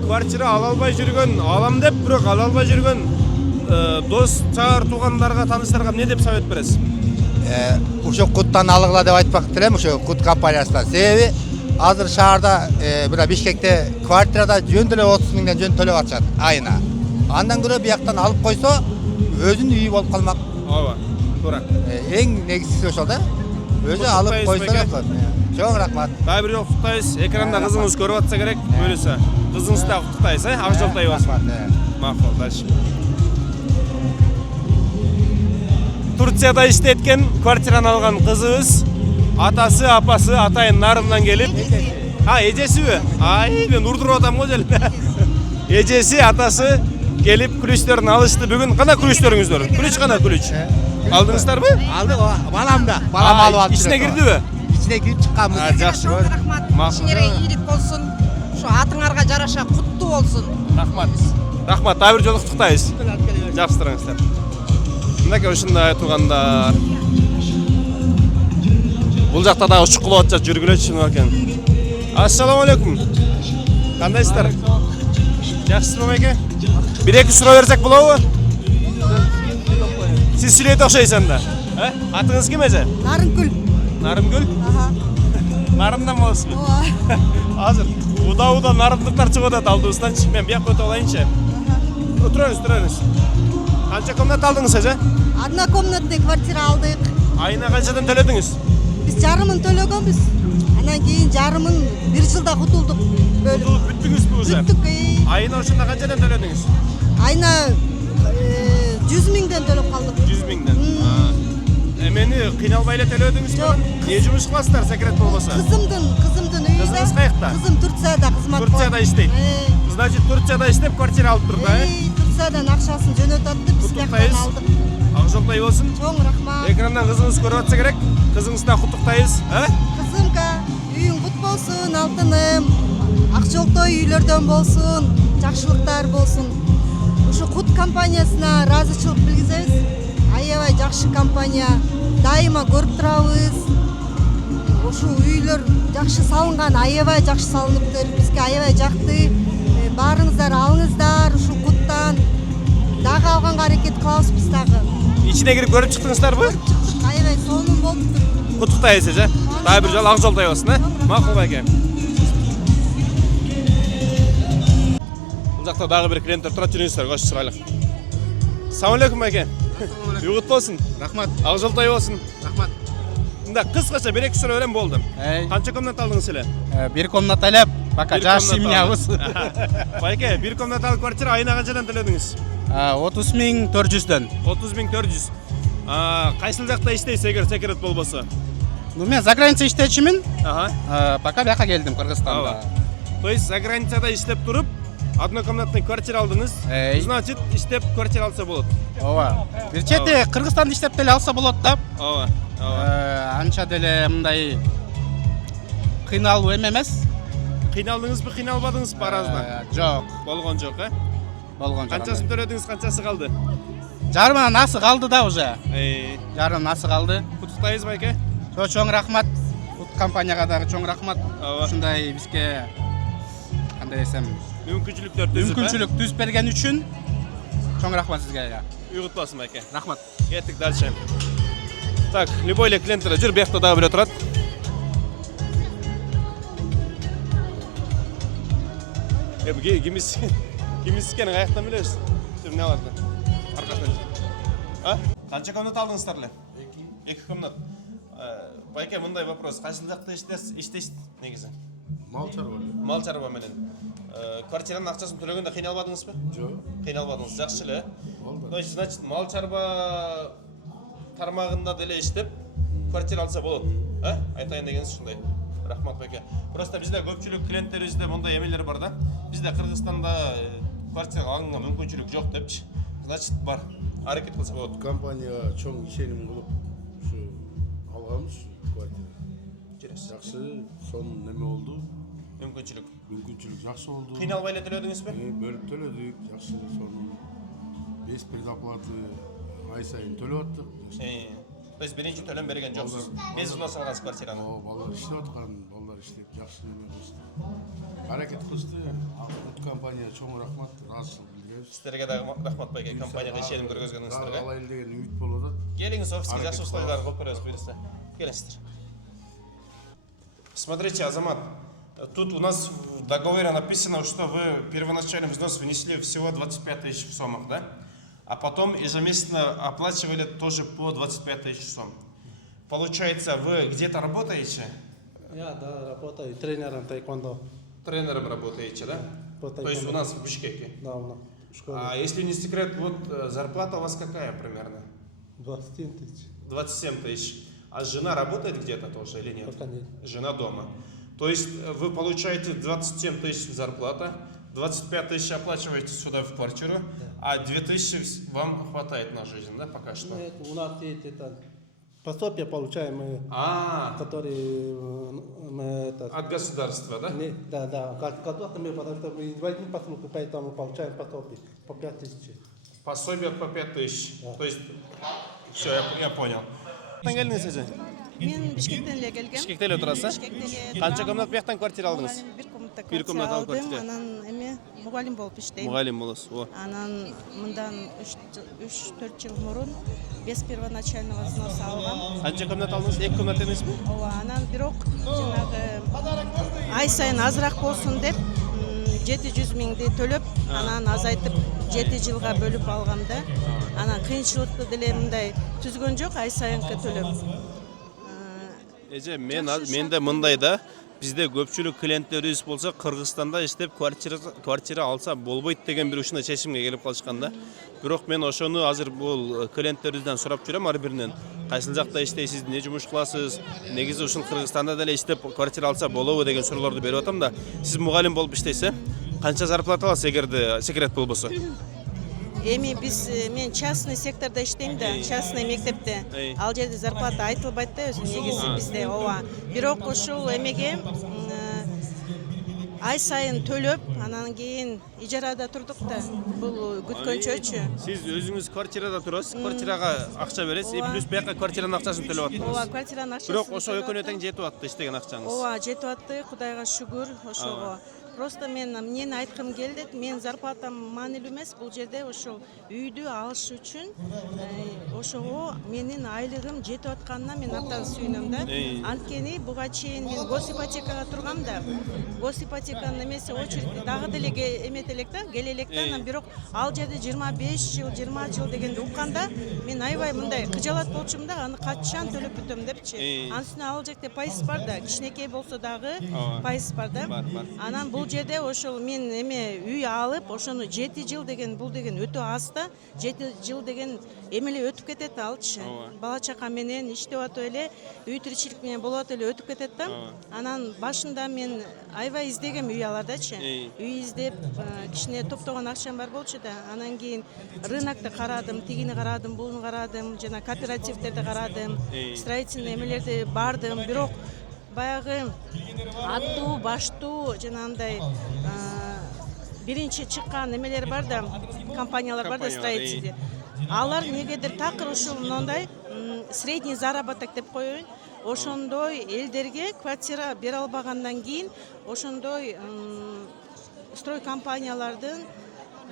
Квартира ала албай жүргөн, алам деп, бирок ала албай жүргөн дос, чаар, туугандарга, тааныштарга эмне деп совет бересиз? Ушо Куттан алгыла деп айтпак элем, ошо Кут компаниясынан. Себеби азыр шаарда, мына Бишкекте квартирада жөн деле 30 000ден жөн төлөп атышат айына. Андан көрө бияктан алып койсо, өзүнүн үйү болуп калмак. Ооба, туура. Эң негизгиси ошол да. Өзү алып койсо да. Чоң рахмат. Дагы бир куттуктайбыз. Экранда кызыңыз көрүп атса керек, буюрса. Кызыңызды да куттуктайбыз, Ак жолтой болсун. Макул, дальше. Турцияда иштеткен, квартираны алган кызыбыз, атасы, апасы, атайын Нарындан келип. Эжесиби? Мен урдуруп атам го жел. Эжеси, атасы келип күлүчтөрүн алышты. Бүгүн кана күлүчтөрүңүздөр? Күлүч кана күлүч. Алдыңыздарбы? Алдык, баламда. Балам алып алып. Ичине кирдиби? Ичине кирип чыкканбыз. Жакшы. Рахмат. Ишиңерге ийгилик болсун. Ушу атыңарга жараша куттуу болсун. Рахмат. Рахмат. Дагы бир жолу куттуктайбыз. Жакшы туруңуздар. Мынакей ушундай тургандар. Бул жакта дагы учук кылып атышат, жүргүлөчү экен. Ассаламу алейкум. Кандайсыздар? Жакшысызбы байке? Бир-эки суроо берсек болобу? Сиз сүйлөйт окшойсуң да. Атыңыз ким эже? Нарымкүл. Нарымкүл? Нарымдан болосузбу? Азыр уда нарымдыктар чыгып атат алдыбызданчы. Мен бияка өтүп алайынчы. Отуруңуз. Канча комната алдыңыз эже? Однокомнатный квартира алдык. Айына канчадан төлөдүңүз? Биз жарымын төлөгөнбүз. Анан кийин жарымын бир жылда кутулдук. Кутулуп бүттүңүзбү уже? Бүттүк. Айына ошондо канчадан төлөдүңүз? Айына 100 миңден төлөп калдык. 100 миңден. Эмени кыйналбай эле төлөдүңүзбү? Эмне жумуш кыласыздар, секрет болбосо? Кызымдын үйүндө. Кызыңыз каякта? Кызым Турцияда кызмат кылат. Турцияда иштейт. Значит, Турцияда иштеп квартира алып турду, Турциядан акчасын жөнөтүп атты, биз бияктан алдык. Ак жолтой болсун. Чоң рахмат. Экрандан кызыңыз көрүп атса керек. Кызыңыздан куттуктайбыз, Кызымга үйүң кут болсун, алтыным. Ак жолтой үйлөрдөн болсун, жакшылыктар болсун. Ушу кут компаниясына ыраазычылык билгизебиз. Аябай жакшы компания. Дайыма көрүп турабыз. Ушу үйлөр жакшы салынган, аябай жакшы салыныптыр. Бизге аябай жакты. Баарыңыздар алыңыздар ушу куттан. Дагы алганга аракет кылабыз биз дагы. Ичине кирип көрүп чыктыңыздарбы? Аябай сонун болуптур. Куттуктайбыз эже. Дагы бир жолу ак жолтой болсун, Макул байке. Бул жакта дагы бир клиенттер турат, жүрүңүздөр, кош чырайлык. Ассаламу алейкум байке. Уйгут болсун. Рахмат. Ак жолтой болсун. Рахмат. Мында кыскача бир-эки суроо берем болду. Канча комната алдыңыз эле? Бир комната эле, пока жаш семьябыз. Байке, бир комнаталык квартира айына канчадан төлөдүңүз? 30.400дөн. 30.400. Кайсыл жакта иштейсиз эгер секрет болбосо? Мен за граница иштечимин. Пока бияка келдим, Кыргызстанда. То есть за границада иштеп туруп, однокомнатный квартира алдыңыз. Значит, иштеп квартира алса болот. Ооба. Бир чети Кыргызстанда иштеп деле алса болот да. Ооба. Анча деле мындай кыйналуу эмес. Кыйналдыңызбы, кыйналбадыңызбы аразда? Жок. Болгон жок, Болгон жок. Канчасын төлөдүңүз, канчасы калды? Жарымынан асы калды да уже. Жарымынан асы калды. Куттуктайбыз байке. Чоң рахмат. Кут компанияга дагы чоң рахмат. Ушундай бизге кандай десем, мүмкүнчүлүк түзүп берген үчүн чоң рахмат сизге. Уйгут болсун байке. Рахмат. Кеттик дальше. Так, любой эле клиенттер жүр, биякта дагы бирөө турат. Кимиз экенин каяктан билебиз? Эмне аларды? Аркадан. Канча комната алдыңыздар эле? 2 комнат. Байке, мындай вопрос. Кайсыл жакта иштейсиз негизи? Мал чарба. Мал чарба менен. Квартиранын акчасын төлөгөндө кыйналбадыңызбы? Жок. Кыйналбадыңыз, жакшы эле. Значит, мал чарба тармагында деле иштеп квартира алса болот. Айтайын дегенсиз ушундай. Рахмат байке. Просто бизде көпчүлүк клиенттерибизде мындай эмелер бар да. Бизде Кыргызстанда квартира алганга мүмкүнчүлүк жок депчи. Значит, бар. Аракет кылса болот. Компанияга чоң ишеним кылып ушу алганбыз квартира. Жакшы, сонун неме болду. Мүмкүнчүлүк жакшы болду. Кыйналбай эле төлөдүңүзбү? Бөлүп төлөдүк, жакшы сонун. Без предоплаты ай сайын төлөп аттык. Биз биринчи төлөм берген жоксуз. Без взнос алгансыз квартираны. Балдар иштеп аткан, балдар иштеп жакшы неме кылышты. Аракет кылышты. Кут компания чоң рахмат, ыраазычылык билдиребиз. Сиздерге дагы рахмат байке, компанияга ишеним көргөзгөнүңүздөргө. Алайын деген үмүт болуп атат. Келиңиз, офиске жакшы условияларды коюп беребиз, буюрса. Келиңиздер. Смотрите, Азамат, тут у нас в договоре написано, что вы первоначальный взнос внесли всего 25 тысяч в сомах, да? А потом ежемесячно оплачивали тоже по 25 тысяч сом. Получается, вы где-то работаете? Я, да, работаю тренером тайквондо. Тренером работаете, да? То есть у нас в Бишкеке? Да, у нас в школе. А если не секрет, вот зарплата у вас какая примерно? 27 тысяч. 27 тысяч. А жена работает где-то тоже или нет? Пока нет. Жена дома. То есть вы получаете 27 тысяч зарплата, 25 тысяч оплачиваете сюда в квартиру, а 2000 вам хватает на жизнь, да, пока что? У нас есть это пособие получаем мы, которые мы от государства, да? Да. Когда мы, потому что мы инвалидный пособие, поэтому получаем пособие по 5000. Пособие по 5000. То есть, все, я понял. Мен Бишкектен эле келгем. Бишкекте эле турасыз? Канча комнат бияктан квартира алдыңыз? Бир комната алдым, анан эме мугалим болуп иштейм. Мугалим болосуз. Анан мындан 3-4 жыл мурун без первоначального взноса алгам. Канча комнат алдыңыз? 2 комнат эмеспи? Ооба, анан бирок жанагы ай сайын азыраак болсун деп 700 миңди төлөп, анан азайтып 7 жылга бөлүп алгам да. Анан кыйынчылыкты деле мындай түзгөн жок, ай сайынкы төлөп. Эже, менде мындай да, бизде көпчүлүк клиенттерибиз болсо Кыргызстанда иштеп квартира алса болбойт деген бир ушундай чечимге келип калышкан да. Бирок мен ошону азыр бул клиенттерибизден сурап жүрөм ар биринен. Кайсыл жакта иштейсиз, эмне жумуш кыласыз? Негизи ушул Кыргызстанда деле иштеп квартира алса болобу деген суроолорду берип атам да. Сиз мугалим болуп иштейсиз, канча зарплата аласыз эгерде секрет болбосо? Эми мен частный секторда иштейм да, частный мектепте. Ал жерде зарплата айтылбайт да өзү негизи бизде, ооба. Бирок ушул эмеге ай сайын төлөп, анан кийин ижарада турдук да. Бул күткөнчөчү. Сиз өзүңүз квартирада турасыз, квартирага акча бересиз, плюс бияка квартиранын акчасын төлөп атасыз. Ооба, квартиранын акчасын. Бирок ошо экөөнө тең жетип атты иштеген акчаңыз. Ооба, жетип атты, Кудайга шүгүр ошого. Просто мен эмнени айткым келди, мен зарплатам маанилүү эмес, бул жерде ошол үйдү алыш үчүн ошого менин айлыгым жетип атканына мен абдан сүйүнөм да. Анткени буга чейин мен госипотекага тургам да. Госипотеканын эмеси очередь дагы деле эмет элек да, келе элек да, анан бирок ал жерде 25 жыл, 20 жыл дегенди укканда мен аябай мындай кыжалат болчумун да, аны качан төлөп бүтөм депчи. Анын үстүнө ал жакта пайыз бар да, кичинекей болсо дагы пайыз бар да. Анан бул жерде ошол мен эме үй алып, ошону 7 жыл деген бул деген өтө аз да. 7 жыл деген эмеле өтүп кетет алчы. Бала чака менен иштеп атып эле, үй тиричилик менен болуп атып эле өтүп кетет да. Анан башында мен аябай издегем үй алардачы. Үй издеп, кичине топтогон акчам бар болчу да. Анан кийин рынокто карадым, тигини карадым, буну карадым, жана кооперативдерди карадым, строительный эмелерди бардым, бирок баягы аттуу, баштуу жанагындай биринчи чыккан эмелер бар да, компаниялар бар да, строительный. Алар негедир такыр ушул мындай средний заработок деп коеюн. Ошондой элдерге квартира бере албагандан кийин ошондой строй компаниялардын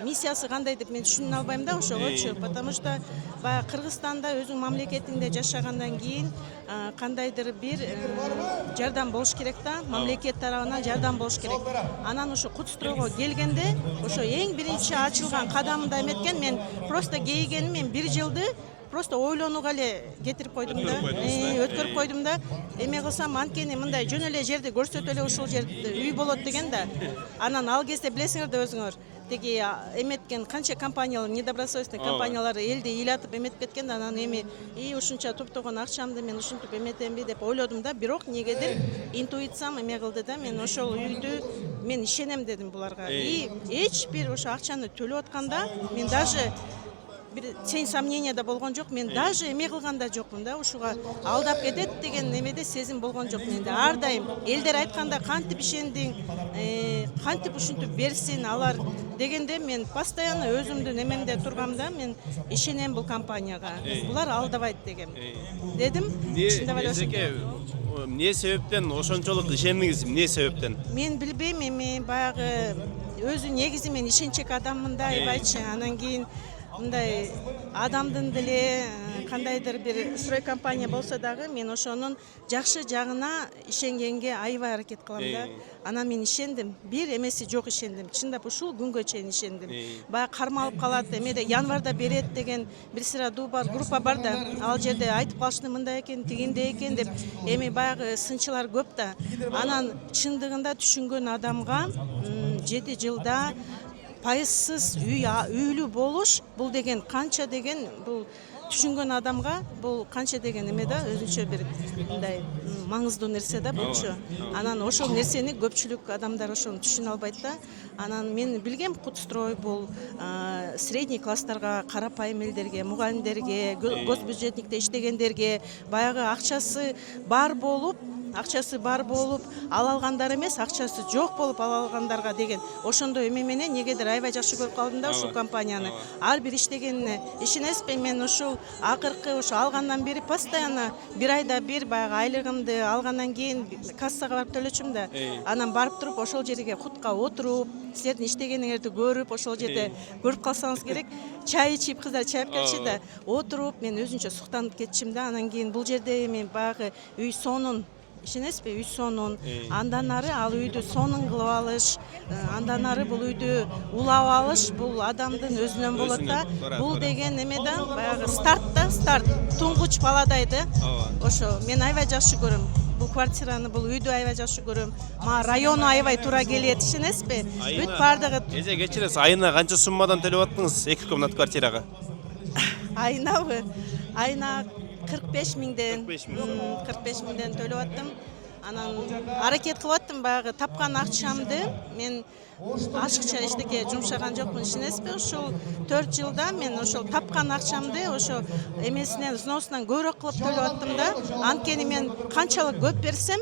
миссиясы кандай деп мен түшүнө албайм да ошогочу, потому что баягы Кыргызстанда өзүң мамлекетиңде жашагандан кийин кандайдыр бир жардам болуш керек да, мамлекет тарабынан жардам болуш керек. Анан ошо Кутстройго келгенде ошо эң биринчи ачылган кадамында эметкен, мен просто кейигеним, мен 1 жылды просто ойлонууга эле кетирип койдум да, өткөрүп койдум да. Эме кылсам анткени мындай жөн эле жерди көрсөтө эле ушул жерде үй болот деген да. Анан ал кезде билесиңер да өзүңөр, теги эметкен канча компаниялар, недобросовестный компаниялар элди ыйлатып эметип кеткен да. Анан эми ушунча топтогон акчамды мен ушинтип эметемби деп ойлодум да. Бирок негедир интуициям эме кылды да, мен ошол үйдү мен ишенем дедим буларга. Эч бир ошо акчаны төлөп атканда мен даже бир тень сомнения да болгон жок, мен даже эме кылган да жокмун да, ушуга алдап кетет деген эмеде сезим болгон жок менде. Ар дайым элдер айтканда кантип ишендиң, кантип ушинтип берсин алар дегенде мен постоянно өзүмдүн эмемде тургам да, мен ишенем бул компанияга. Булар алдабайт дегем. Дедим, чындап эле ошо. Эмне себептен ошончолук ишендиңиз, эмне себептен? Мен билбейм, эми баягы өзү негизи мен ишенчек адаммын да, айбайчы. Анан кийин мындай адамдын деле кандайдыр бир строй компания болсо дагы мен ошонун жакшы жагына ишенгенге аябай аракет кылам да. Анан мен ишендим, бир эмеси жок ишендим. Чындап ушул күнгө чейин ишендим. Баягы кармалып калат, эмеде январда берет деген бир сыра группа бар да. Ал жерде айтып калышты мындай экен, тигиндей экен деп. Эми баягы сынчылар көп да. Анан чындыгында түшүнгөн адамга 7 жылда пайызсыз үйлүү болуш, бул деген канча деген, бул түшүнгөн адамга бул канча деген эме да өзүнчө бир мындай маңыздуу нерсе да булчу. Анан ошол нерсени көпчүлүк адамдар ошону түшүнө албайт да. Анан мен билгем Кутстрой бул средний класстарга, карапайым элдерге, мугалимдерге, госбюджетникте иштегендерге, баягы акчасы бар болуп ала алгандар эмес, акчасы жок болуп ала алгандарга деген ошондой эме менен негедир аябай жакшы көрүп калдым да ушул компанияны. Ар бир иштегенине ишенесизби, мен ушул акыркы ошо алгандан бери постоянно бир айда бир баягы айлыгымды алгандан кийин кассага барып төлөчүм да. Анан барып туруп ошол жерге кутка отуруп, силердин иштегениңерди көрүп, ошол жерде көрүп калсаңыз керек, чай ичип, кыздар чай алып келчү да, отуруп мен өзүнчө суктанып кетчим да. Анан кийин бул жерде эми баягы үй сонун, ишенесизби, үй сонун, андан ары ал үйдү сонун кылып алыш, андан ары бул үйдү улап алыш бул адамдын өзүнөн болот да. Бул деген эме да баягы старт, туңгуч баладай да. Ошо мен аябай жакшы көрөм. Бул квартираны, бул үйдү аябай жакшы көрөм. Мага району аябай туура келет, ишенесизби? Бүт бардыгы. Эже кечиресиз, айына канча суммадан төлөп аттыңыз 2 комнат квартирага? Айнабы? Айына 45 миңден төлөп аттым. Анан аракет кылып аттым баягы тапкан акчамды мен ашыкча эчтеке жумшаган жокмун, ишенесизби? Ушул 4 жылда мен ошол тапкан акчамды ошо эмесинен, взносунан көбүрөөк кылып төлөп аттым да. Анткени мен канчалык көп берсем,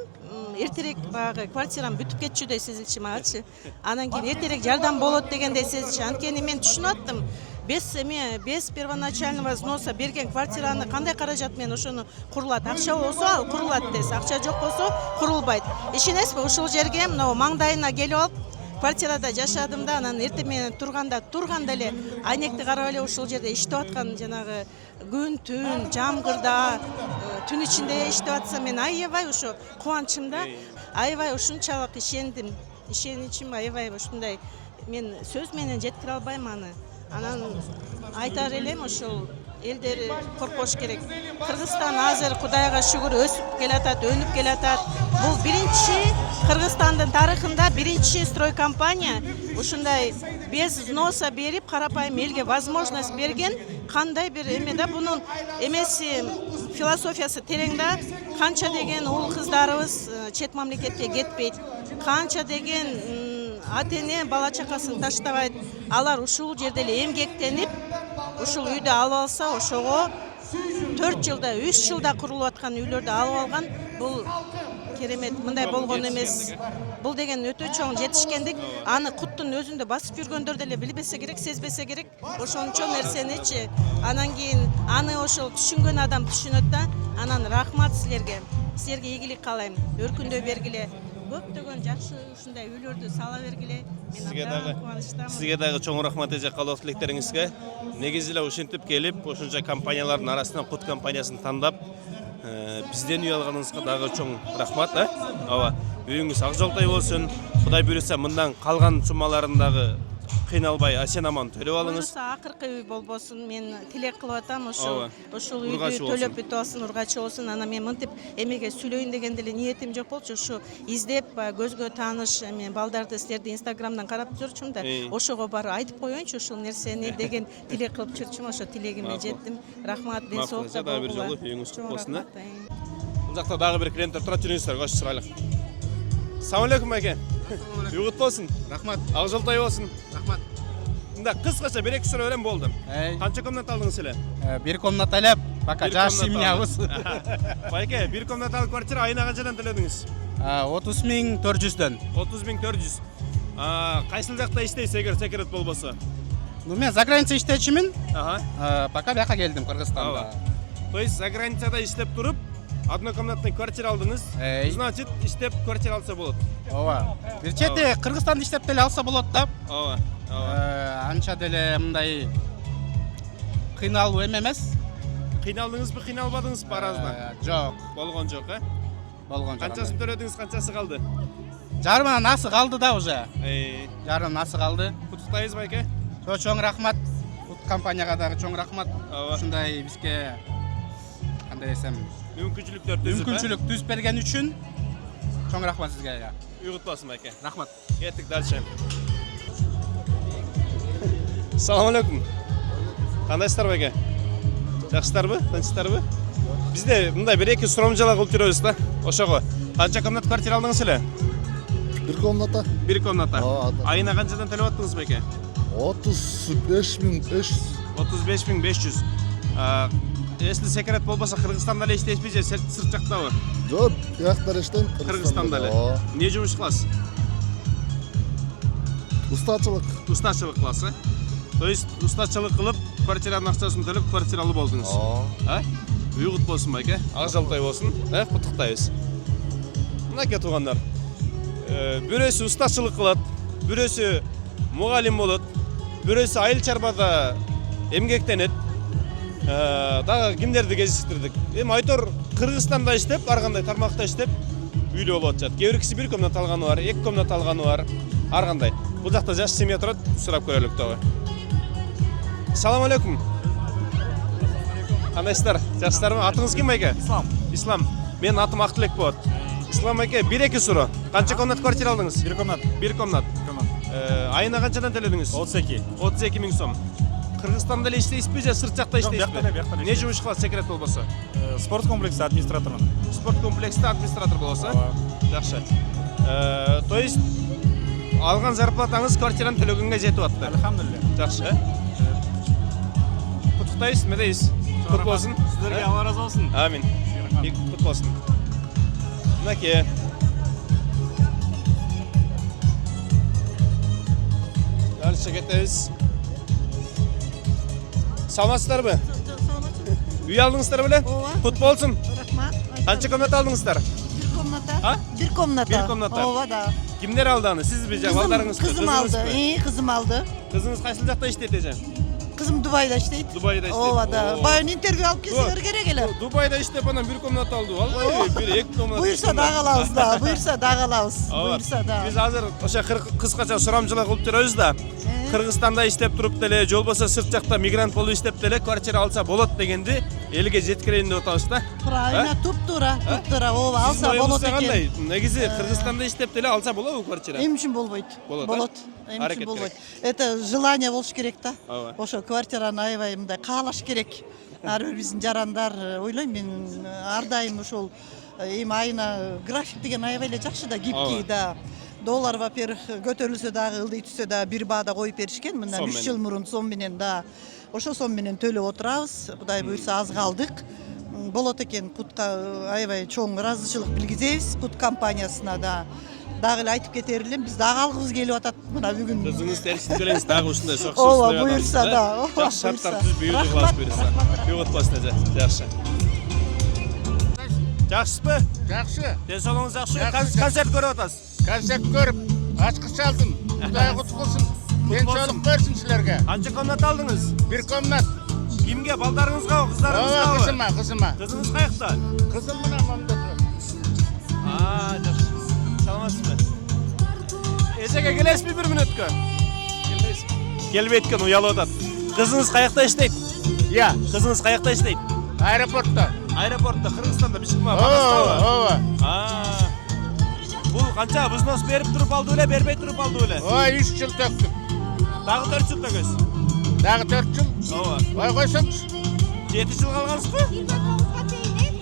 эртерээк баягы квартирам бүтүп кетчүдөй сезилчү магачы. Анан кийин эртерээк жардам болот дегендей сезилчү. Анткени мен түшүнүп аттым. Без первоначального взноса берген квартираны кандай каражат менен ошону курулат. Акча болсо ал курулат десе, акча жок болсо курулбайт. Ишенесизби, ушул жерге мына маңдайына келип алып квартирада жашадым да. Анан эртең менен турганда эле айнекти карап эле ушул жерде иштеп аткан жанагы күн түн жамгырда түн ичинде иштеп атса мен аябай ошо кубанычымда аябай ушунчалык ишендим. Ишеничим аябай ушундай мен сөз менен жеткире албайм аны. Анан айтар элем ошол элдер коркпош керек. Кыргызстан азыр Кудайга шүгүр өсүп келатат, өнүп келатат. Бул биринчи Кыргызстандын тарыхында биринчи строй компания ушундай без взноса берип карапайым элге возможность берген. Кандай бир эме да, бунун эмеси философиясы терең да. Канча деген уул кыздарыбыз чет мамлекетке кетпейт. Канча деген ата-эне бала чакасын таштабайт. Алар ушул жерде эле эмгектенип, ушул үйдү алып алса, ошого 4 жылда, 3 жылда курулуп аткан үйлөрдү алып алган. Бул керемет, мындай болгон эмес. Бул деген өтө чоң жетишкендик. Аны куттун өзүндө басып жүргөндөр деле билбесе керек, сезбесе керек. Ошончо нерсеничи. Анан кийин аны ошол түшүнгөн адам түшүнөт да. Анан рахмат силерге. Силерге ийгилик каалайм. Өркүндөй бергиле. Көптөгөн жакшы ушундай үйлөрдү сала бергиле. Сизге дагы чоң рахмат эже, каалоо тилектериңизге. Негизи эле ушинтип келип, ошончо компаниялардын арасынан Кут компаниясын тандап, бизден үй алганыңызга дагы чоң рахмат, Ооба. Үйүңүз ак жолтой болсун. Кудай буйруса мындан калган суммаларын дагы кыйналбай асен аман төлөп алыңыз. Буюрса акыркы үй болбосун, мен тилек кылып атам, ушул үйдү төлөп бүтүп алсын, ургачы болсун. Анан мен мынтип эмеге сүйлөйүн деген деле ниетим жок болчу. Ушу издеп көзгө тааныш мен балдарды силерди Инстаграмдан карап жүрчүм да. Ошого барып айтып коеюнчу ушул нерсени деген тилек кылып жүрчүм. Ошо тилегиме жеттим. Рахмат, ден соолукта болгула. Бир жолу үйүңүз кут болсун. Бул жакта дагы бир клиенттер тура, жүрүңүздөр, кош чырайлык. Assalamu alaikum aka. Үй кут болсун. Рахмат. Ак жолтой болсун. Рахмат. Мында кыскача бир эки суроо берем болду. Канча комнат алдыңыз эле? Бир комнат элеп, пока жаш семьябыз. Байке, бир комнаталык квартира айына канчадан төлөдүңүз? 30.400дөн. 30.400. Кайсыл жакта иштейсиз эгер секрет болбосо? Мен за граница иштечимин. Пока бияка келдим Кыргызстанда. То есть за границада иштеп туруп, однокомнатный квартира алдыңыз. Значит, иштеп квартира алса болот. Ооба. Бир чети Кыргызстанда иштеп деле алса болот да. Ооба. Анча деле мындай кыйналуу эмес. Кыйналдыңызбы, кыйналбадыңызбы аразда? Жок. Болгон жок, Болгон жок. Канчасын төлөдүңүз, канчасы калды? Жарымынан асы калды да уже. Жарымынан асы калды. Куттуктайбыз байке. Чоң рахмат. Кут компанияга дагы чоң рахмат. Ушундай бизге кандай десем, мүмкүнчүлүк түзүп берген үчүн чоң рахмат сизге. Үй кут болсун байке. Рахмат. Кеттик дальше. Assalamu alaikum. Кандайсыздар байке? Жакшысыздарбы? Тынчсыздарбы? Бизде мындай 1-2 сурамжалак кылып жүрөбүз да. Ошого. Канча комнат квартира алдыңыз эле? 1 комната. 1 комната. Айына канчадан төлөп аттыңыз беке? 35.500. 35.500. Если секрет болбосо Кыргызстанда эле иштейсизби же сырт жактабы? Жок, бияктар иштейм. Кыргызстанда эле. Эмне жумуш кыласыз? Устачылык. Устачылык кыласыз, То есть устачылык кылып, квартиранын акчасын төлөп, квартиралуу болдуңуз. Үй кут болсун байке, ак жалтай болсун. Куттуктайбыз. Мынакей туугандар. Бирөөсү устачылык кылат, бирөөсү мугалим болот, бирөөсү айыл чарбада эмгектенет. Дагы кимдерди кезиштирдик. Эми Айтор Кыргызстанда иштеп, ар кандай тармакта иштеп, үйлүү болуп атышат. Кээ бир киши 1 комната алганы бар, 2 комната алганы бар. Ар кандай. Бул жакта жаш семья турат, сурап көрөлүк дагы. Салам алейкум. Кандайсыздар? Жакшысыздарбы? Атыңыз ким байке? Ислам. Ислам. Менин атым Актилек болот. Ислам байке, 1-2 суроо. Канча комнат квартира алдыңыз? 1 комнат. 1 комнат. Айына канчадан төлөдүңүз? 32. 32 миң сом. Кыргызстанда эле иштейсизби же сырт жакта иштейсизби? Бияқта эле. Не жумуш кыласыз, секрет болбосо? Спорт комплексте администратормун. Спорт комплексте администратор болосуз? Жакшы. То есть алган зарплатаңыз квартираны төлөгөнгө жетип атты. Алхамдулилля. Жакшы. Куттуктайбыз, медейбиз. Кут болсун. Сиздерге Алла разы болсун. Амин. Кут болсун. Мынакей. Дальше кетебиз. Саламатсыздарбы? Үй алдыңыздар беле? Кут болсун. Рахмат. Канча комната алдыңыздар? 1 комната. А? 1 комната. 1 комната. Ооба да. Кимдер алды аны? Сизби же балдарыңызбы? Кызым алды. Кызым алды. Кызыңыз кайсыл жакта иштейт эже? Кызым Дубайда иштейт. Дубайда иштейт. Ооба да. Баягы интервью алып келсеңер керек эле. Дубайда иштеп анан 1 комната алды. Албайбы? 1-2 комната. Буйрса дагы алабыз да. Буйрса дагы алабыз. Буйрса да. Биз азыр ошо кыскача сурамжылак кылып жүрөбүз да. Кыргызстанда иштеп туруп деле, же болбосо сырт жакта мигрант болуп иштеп деле квартира алса болот дегенди элге жеткирейин деп атабыз да. Правильно, туп-туура, ооба, алса болот экен. Негизи Кыргызстанда иштеп деле алса болобу квартира? Эмне үчүн болбойт? Болот. Эмне үчүн болбойт? Это желание болуш керек да. Ошо квартираны аябай мындай каалаш керек. Ар бир биздин жарандар, ойлойм мен ар дайым ошол эми айына график деген аябай эле жакшы да, гибкий да. Доллар, во-первых, көтөрүлсө дагы, ылдый түшсө дагы бир баада коюп беришкен. Мындан 3 жыл мурун сом менен да. Ошо сом менен төлөп отурабыз. Кудай буйрса аз калдык. Болот экен, Кутка аябай чоң ыраазычылык билгизебиз. Кут компаниясына да. Дагы эле айтып кетер элем, биз дагы алгыбыз келип атат мына бүгүн. Кызыңыз терсин келеңиз, дагы ушундай соксуз. Ооба, буйрса да. Жакшы шарттар түзүп үйдү кылабыз буйрса. Үй кутпасын эже. Жакшы. Жакшысызбы? Жакшы. Ден соолугуңуз жакшыбы? Концерт көрүп атасыз? Концерт көрүп, ачкыч алдым. Кудай кут кылсын. Ден соолук берсин силерге. Канча комната алдыңыз? 1 комнат. Кимге? Балдарыңызгабы, кыздарыңызгабы? Ооба, кызыма, кызыма. Кызыңыз каякта? Кызым мына монда турат. Жакшы. Саламатсызбы? Эжеге келесизби 1 мүнөткө? Келбейсизби? Келбейт экен, уялып атат. Кызыңыз каякта иштейт? Иә. Кызыңыз каякта иштейт? Аэропортто. Аэропортто, Кыргызстанда бишкекме? Ооба. Бул канча взнос берип туруп алды беле, бербей туруп алды беле? Ой, 3 жыл төктүк. Дагы 4 жыл төкөсүз? Дагы 4 жыл. Ооба. Ой, койсоңуз. 7 жыл калгансызбы?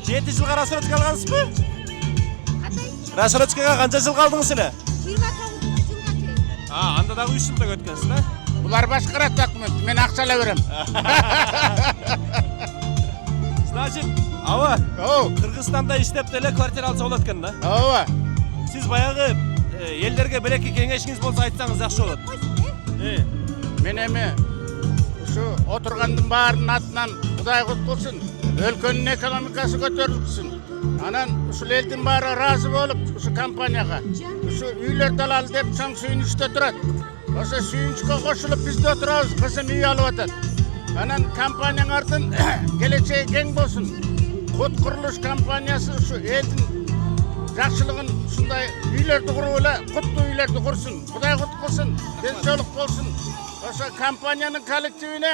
7 жылга рассрочка алгансызбы? Рассрочкага канча жыл калдыңыз эле? 29 жылга чейин. Анда дагы 3 жыл төкөт экенсиз да? Булар башкарат документ, мен акчалай берем. Значит, аба, Кыргызстанда иштеп деле квартира алса болот экен да? Ооба. Сиз баягы элдерге бир-эки кеңешиңиз болсо айтсаңыз жакшы болот. Мен эми ушу отургандын баарынын атынан Кудай кут кылсын, өлкөнүн экономикасы көтөрүлсүн. Анан ушул элдин баары ыраазы болуп, ушу компанияга ушу үйлөрдү алалы деп чоң сүйүнүчтө турат. Ошо сүйүнүчкө кошулуп бизде отурабыз, кызым үй алып атат. Анан компаниянын келечеги кең болсун. Кут курулуш компаниясы ушу элдин жакшылыгын ушундай үйлөрдү куруп эле, куттуу үйлөрдү курсун. Кудай кут кылсын, ден соолук болсун. Ошо компаниянын коллективине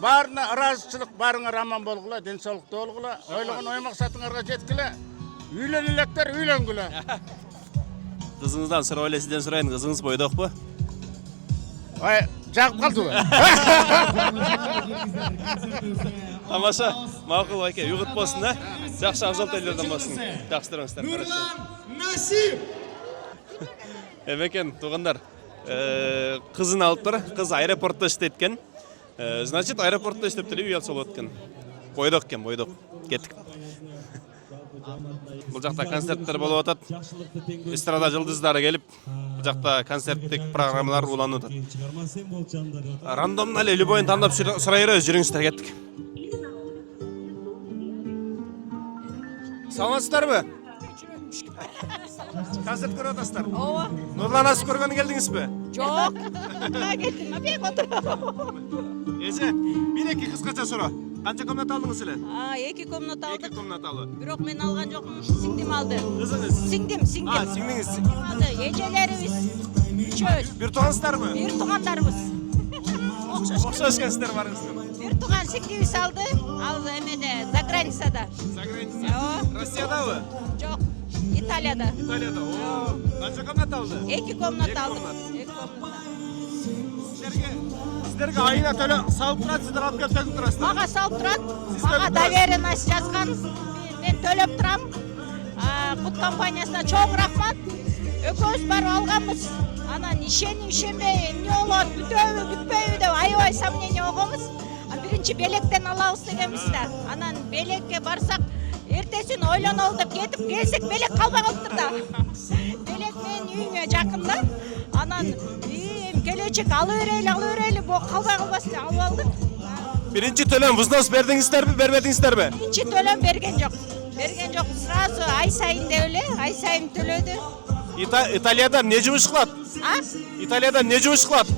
баарына ыраазычылык, баарыңар аман болгула, ден соолуктуу болгула, ойлогон ой максатыңарга жеткиле. Үйлөнүлөктөр, үйлөнгүлө. Кызыңыздан сурап эле сизден сурайын, кызыңыз бойдокпу? Ой, жагып калдыбы? Тамаша, мақұл байке, ұйғыт болсын да. Жақсы ақжол тойлардан болсын. Жақсы тұрыңыздар. Нурлан Насип. Екен, туғандар, қызын алып тұр, қыз аэропортта істеткен. Значит, аэропортта істеп тұрып, үй алсол өткен. Бойдық кен, бойдық. Кеттік. Бұл жақта концерттер болып өтеді. Эстрада жұлдыздары келіп, бұл жақта концерттік программалар уланып өтеді. Рандомнан әлі любойын таңдап сұрайыры, жүріңіздер, кеттік. Саламатсыздар бі? Концерт көріп отырсыздар? Ооба. Нұрлан Насип көргені келдіңіз бе? Жоқ. Құтқа кеттім, бек отырам. Эже, бір-екі қысқаша сұра. Қанша комната алдыңыз әлі? 2 комната алдық. 2 комнаталы. Бирок мен алған жоқпын, сіңдім алды. Қызыңыз? Сіңдім. Сіңдіңіз? Ежелеріміз, үшеуіз. Bir туғансыздар ма? Bir туғандарымыз. Оқшаш кәсіздер барыңыздар. Bir туған сіңдіміз алды, ал әмеде, за границада. За граница? Россияда ма? Жоқ, Италияда. Италияда, қанша комната алды? 2 комната алдық. Сіздерге айына төлі салып тұрады, сіздер алып келіп төгіп тұрасыздар? Маға салып тұрады, маға доверенность жазған, мен төлеп тұрам. Құт компаниясына чоң рахмат. Өкөз барып алғанбыз. Анан ишенбей, не олады, бүтөбү, бүтпөйбү деп аябай сомнение огомуз. Биринчи белектен алабыз дегенбиз да. Анан белекке барсак, эртесин ойлонолу деп кетип келсек, белек калбай калыптыр да. Белек менин үйүмө жакында. Анан келечек алып берели, бу калбай калбасын деп алып алдык. Birinci төлем взнос бердіңіздер бе, бермедіңіздер бе? Биринчи төлем берген жок. Сразу ай сайын деп эле, ай сайын төлөдү. Италияда не жұмыс қылады? Италияда не жұмыс қылады?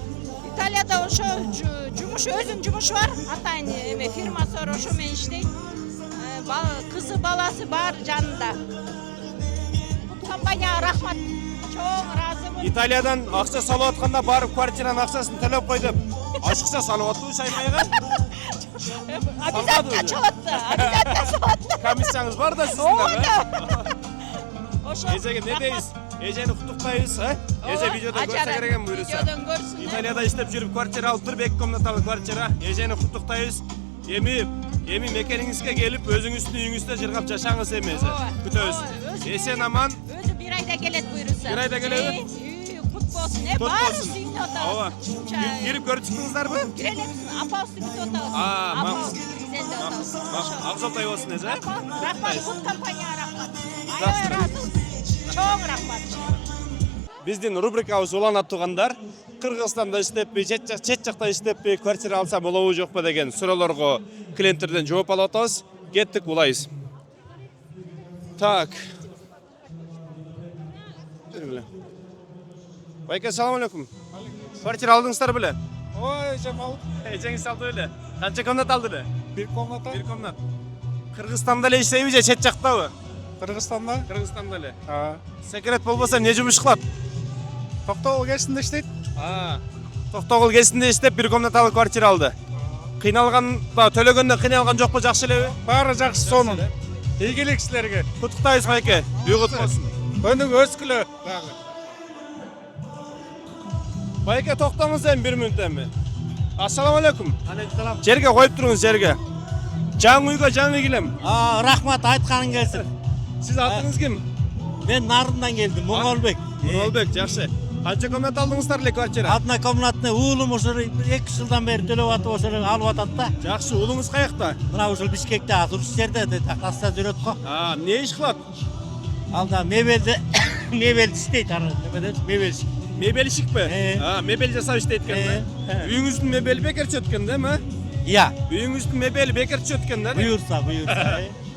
Италияда ошо жумуш, өзүнүн жумушу бар. Атайын фирмасы бар, ошо менен иштейт. Кызы, баласы бар жанында. Компанияга рахмат. Чоң ыраазымын. Италиядан ақша салып атканда барып квартираның ақшасын төлеп қой деп. Ашықша салып атты Шаймайға? Обязательно салатты. Комиссияңыз бар да сіздің бе? Ежеге не дейсіз? Ежені құттықтайыз, Еже видеодан көрсе кереген бұйырса. Италияда іштеп жүріп квартира алып тұр, 2 комнаталы квартира. Ежені құттықтайыз. Еми мекеніңізге келіп, өзіңіздің үйіңізде жырғап жашаңыз емесі. Күтөз. Есен аман. Өзі бір айда келет бұйырса. Bir ayda келеді? Құт болсын, бары сүйіне отауыз. Келіп көріп шықтыңыздар бі? Керелепсін, апауызды күт отауыз. Ақжолтай болсын, Еже? Рахмат, құт компанияға рахмат. Айой разы, чоң рахмат. Біздің рубрикабыз уланат туғандар. Қырғызстанда іштеппей, чет жақта іштеппей, квартира алса болауы жоқ па деген сұрауларға клиенттерден жооп алып атабыз. Кеттік, улайыз. Так. Байке, салам алейкум. Квартира алдыңыздар біле? Ой, Жамал. Ежеңіз алды өлі. Қанша комнат алды өлі? 1 комната. 1 комнат. Қырғызстанда ле іштейбі же, чет жақта бі? Қырғызстанда. Қырғызстанда ле. Секрет болбаса не жұмыс қылады? Тоқтоғыл кесінде іштейді. Тоқтоғыл кесінде іштеп 1 комнаталы квартира алды. Қиналғанда, төлегенде қиналған жоқ па, жақсы ле? Бары жақсы соның. Игілік кісілерге. Құттықтайыз Байке, үйғыт болсын. Өнің өз күлі. Байке, тоқтаңыз әм 1 минуттен бе? Ассаламу алейкум. Жерге қойып тұрыңыз, жерге. Жаң үйге жаң келем. Рахмат, айтқаның келсін. Сіз атыңыз кім? Мен Нарындан келдім, Мұңолбек. Мұңолбек, жақсы. Қанша комнат алдыңыздар ле квартира? Одна комнатны ұлым ұшыр 2 жылдан бері төлеп атып ұшыр алып атады да. Жақсы, ұлыңыз қаяқта? Мына ұшыр Бишкекте, дұрыс жерде, тақаста жүрет қо. Не іш қылады? Алда мебелді істейді, мебелшік. Мебелшік бе? Мебел жасап істейді кен, да? Үйіңіздің мебелі бекер чөткен, да ма? Иә. Үйіңіздің мебелі бекер чөткен, да? Бұйырса.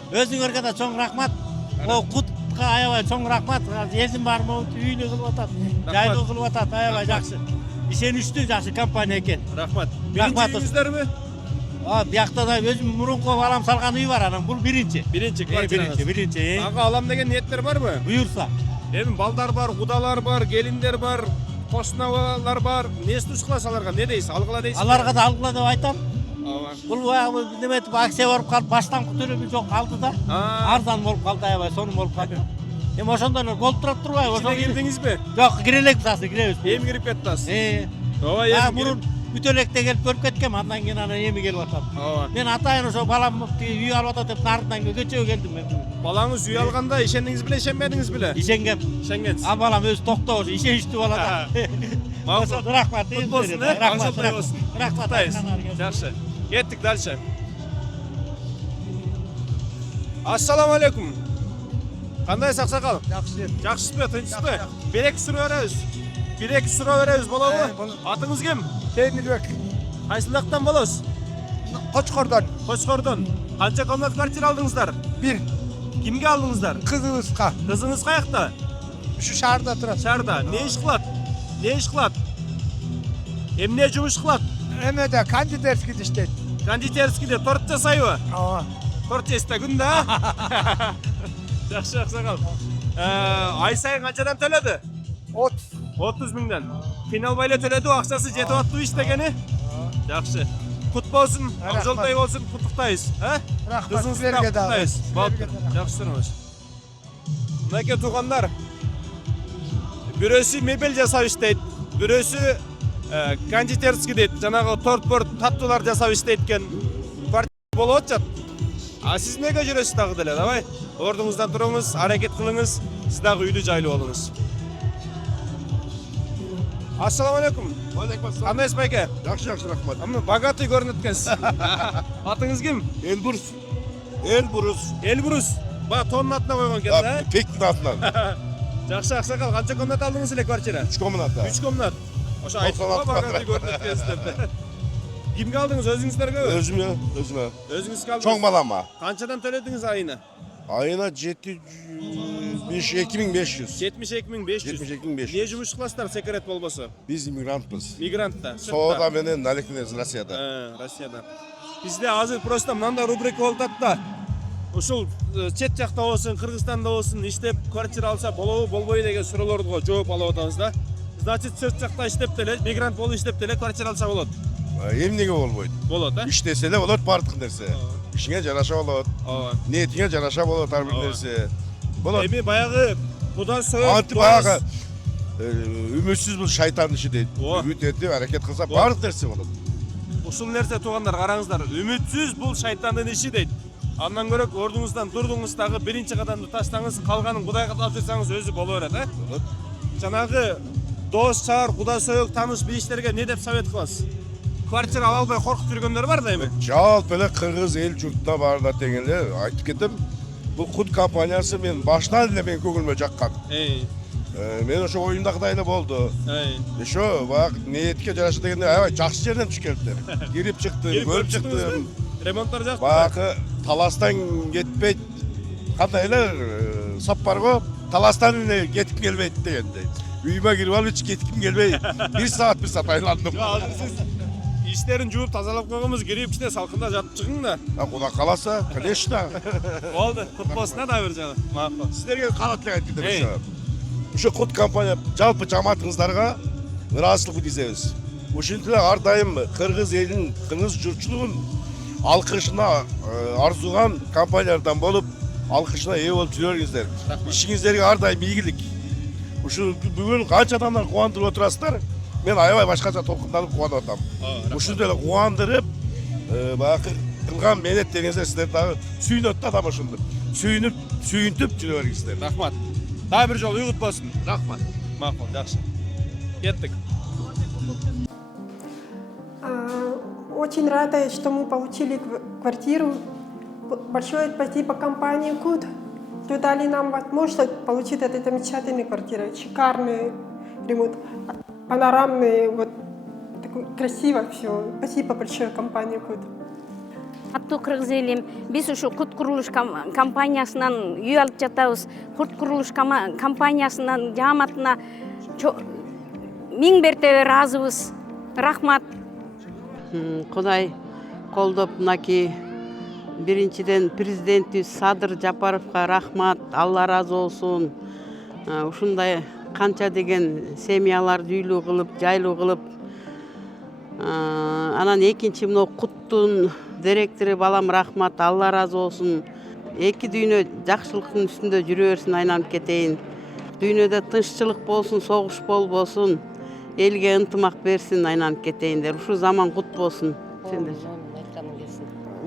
Өзіңерге де чоң рахмат. Ол құтқа аябай чоң рахмат. Есім бар ма, үйлі қылып атады, жайлы қылып атады, аябай жақсы. Ишен үшті жақсы компания екен. Рахмат. Бірінші үйіңіздер ме? Бияқта да өзім мұрынқо балам салған үй бар, анам бұл бірінші. Бірінші квартираңыз? Бірінші. Аға алам деген ниеттер бар ма? Бұйырса. Балдар бар, құдалар бар, келіндер бар, қосынавалар бар. Не істі ұшқылас аларға, не дейсіз? Алғыла дейсіз? Аларға да алғыла деп айтам. Бұл неметіп акция барып қалып, баштан құтырып жоқ қалды да. Арзан болып қалды аябай, соның болып қалды. Ошондон болып тұрып тұрбай. Ішіне келдіңіз бе? Жоқ, кірелек сасы, кіребіз. Ем кіріп кеттіңіз? бүт электе келип көрүп кеткем, андан кийин анан эми келип атам. Мен атайын ошо балам үй алып атат деп артынан көчөгө келдим мен. Балаңыз үй алганда ишендиңиз беле, ишенбедиңиз беле? Ишенгем. Ишенгенсиз. А балам өзү токтогуш, ишеничтүү бала да. Максат, рахмат. Кут болсун, Аңжолтой болсун. Рахмат. Жакшы. Кеттик дальше. Ассаламу алейкум. Кандайсыз аксакал? Жакшы. Жакшысызбы, тынчсызбы? Берек суроо беребиз. Берек суроо беребиз, болобу? Атыңыз ким? Темирбек. Кайсылыктан болосуз? Кочкордон. Кочкордон. Канча комнат квартира алдыңыздар? 1. Кимге алдыңыздар? Кызыбызга. Кызыңыз каякта? Ушу шаарда турат. Шаарда. Не иш кылат? Не иш кылат? Эмне жумуш кылат? Эмеде кондитерскийде иштейт. Кондитерскийде торт жасайбы? Ооба. Торт жейсиз да күндө, а? Жакшы, аксакал. Ай сайын канчадан төлөдү? 30 миңден. Кыйналбай эле төлөдү, акчасы жетип аттыбы иштегени? Жакшы. Кут болсун, Аңжолтой болсун, куттуктайбыз, а? Кызыңызды да куттуктайбыз. Болду. Жакшы туруңуз. Мынакей туугандар. Бирөөсү мебель жасап иштейт, бирөөсү кондитерский дейт, жанагы торт-порт таттуулар жасап иштейт экен. Квартира болуп атат. А сиз эмнеге жүрөсүз дагы деле, давай? Ордуңуздан туруңуз, аракет кылыңыз, сиз дагы үйдү жайлуу болуңуз. Ассаламу алейкум. Алейкум ассалам. Кандайсыз байке? Жакшы, рахмат. Богатый көрүнөт экенсиз. Атыңыз ким? Элбурус. Элбурус. Элбурус. Бага тонун атына койгон экен да? Пектин атынан. Жакшы, аксакал, канча комнат алдыңыз эле квартира? 3 комнат. 3 комнат. Ошо айтканга богатый көрүнөт экенсиз деп. Кимге алдыңыз, өзүңүздөргө? Өзүмө. Өзүңүзгө алдыңыз. Чоң балама. Канчадан төлөдүңүз айына? Айына 22.500. 72.500. 72.500. Не жумуш кыласыздар, секрет болбосо? Биз иммигрантпыз. Мигрант да. Соода менен налекнес Россияда. Россияда. Бизде азыр просто мындай рубрика болуп атат да. Ушул чет жакта болсун, Кыргызстанда болсун, иштеп квартира алса болобу, болбойбу деген суроолорго жооп алып атабыз да. Значит, чет жакта иштеп деле, мигрант болуп иштеп деле квартира алса болот. Эмнеге болбойт? Болот, а? Иштесе эле болот бардык нерсе. Ишиңе жараша болот. Ниетиңе жараша болот ар бир нерсе. Болот. Эми баягы кудан сөйөп. Анты баягы үмүтсүз бул шайтандын иши дейт. Үмүт этип аракет кылса бардык нерсе болот. Ушул нерсе туугандар караңыздар, үмүтсүз бул шайтандын иши дейт. Андан көрөк ордуңуздан турдуңуз дагы биринчи кадамды таштаңыз, калганын Кудайга тапшырсаңыз өзү боло берет, а? Жанагы дос, чаар, куда сөйөк, тааныш биштерге не деп совет кыласыз? Квартира ала албай коркуп жүргөндөр бар да эми. Жалпы эле кыргыз эл журтуна баарына тең эле айтып кетем. Бул Кут компаниясы мен баштан эле менин көңүлүмө жаккан. Мен ошо оюмдагыдай эле болду. Ошо баягы ниетке жараша дегенде аябай жакшы жерден түшкөндөр. Кирип чыктым, көрүп чыктым. Ремонттор жакпы. Баягы таластан кетпейт. Кандай эле сап бар го, таластан эле кетип келбейт дегендей. Үйүмө кирип алып кетким келбей, 1 саат айландым. Иштерин жууп тазалап койгонбуз, кирип ичте салкында жатып чыгың да. Кудай кааласа, конечно. Болду, кут болсун да бир жагы. Макул. Сиздерге каалат эле айтып кетем. Ошо Кут компания жалпы жамаатыңыздарга ыраазычылык билдиребиз. Ушинтип эле ар дайым кыргыз элин, кыргыз журтчулугун алкышына арзуган компаниялардан болуп, алкышына ээ болуп жүрө бериңиздер. Ишиңиздерге ар дайым ийгилик. Ушул бүгүн канча адамдар кубандырып отурасыздар. Мен аябай башкача толкунданып кубанып атам. Ушундай эле кубандырып, баягы кылган мээнеттериңизде сиздер дагы сүйүнөт да адам ошондо. Сүйүнтүп жүрө бериңиздер. Рахмат. Дагы бир жолу уйгут болсун. Рахмат. Макул, жакшы. Кеттик. Очень рада, что мы получили квартиру. Большое спасибо компании Кут, что дали нам возможность получить эту замечательную квартиру. Шикарный ремонт, панорамный, вот такой красиво все. Спасибо большое компании Кут. Аттуу кыргыз элим, биз ушу Кут курулуш компаниясынан үй алып жатабыз. Кут курулуш компаниясынан жааматына 1000 мертебе ыраазыбыз. Рахмат. Кудай колдоп, мынакей биринчиден президентибиз Садыр Жапаровго рахмат, Алла разы болсун. Ушундай канча деген семьяларды үйлүү кылып, жайлуу кылып. Анан экинчи мына Куттун директору балам рахмат, Алла разы болсун. Эки дүйнө жакшылыктын үстүндө жүрө берсин, айланып кетейин. Дүйнөдө тынччылык болсун, согуш болбосун. элге ынтымак берсин, айланып кетейиндер. Ушул заман кут болсун. Сендер.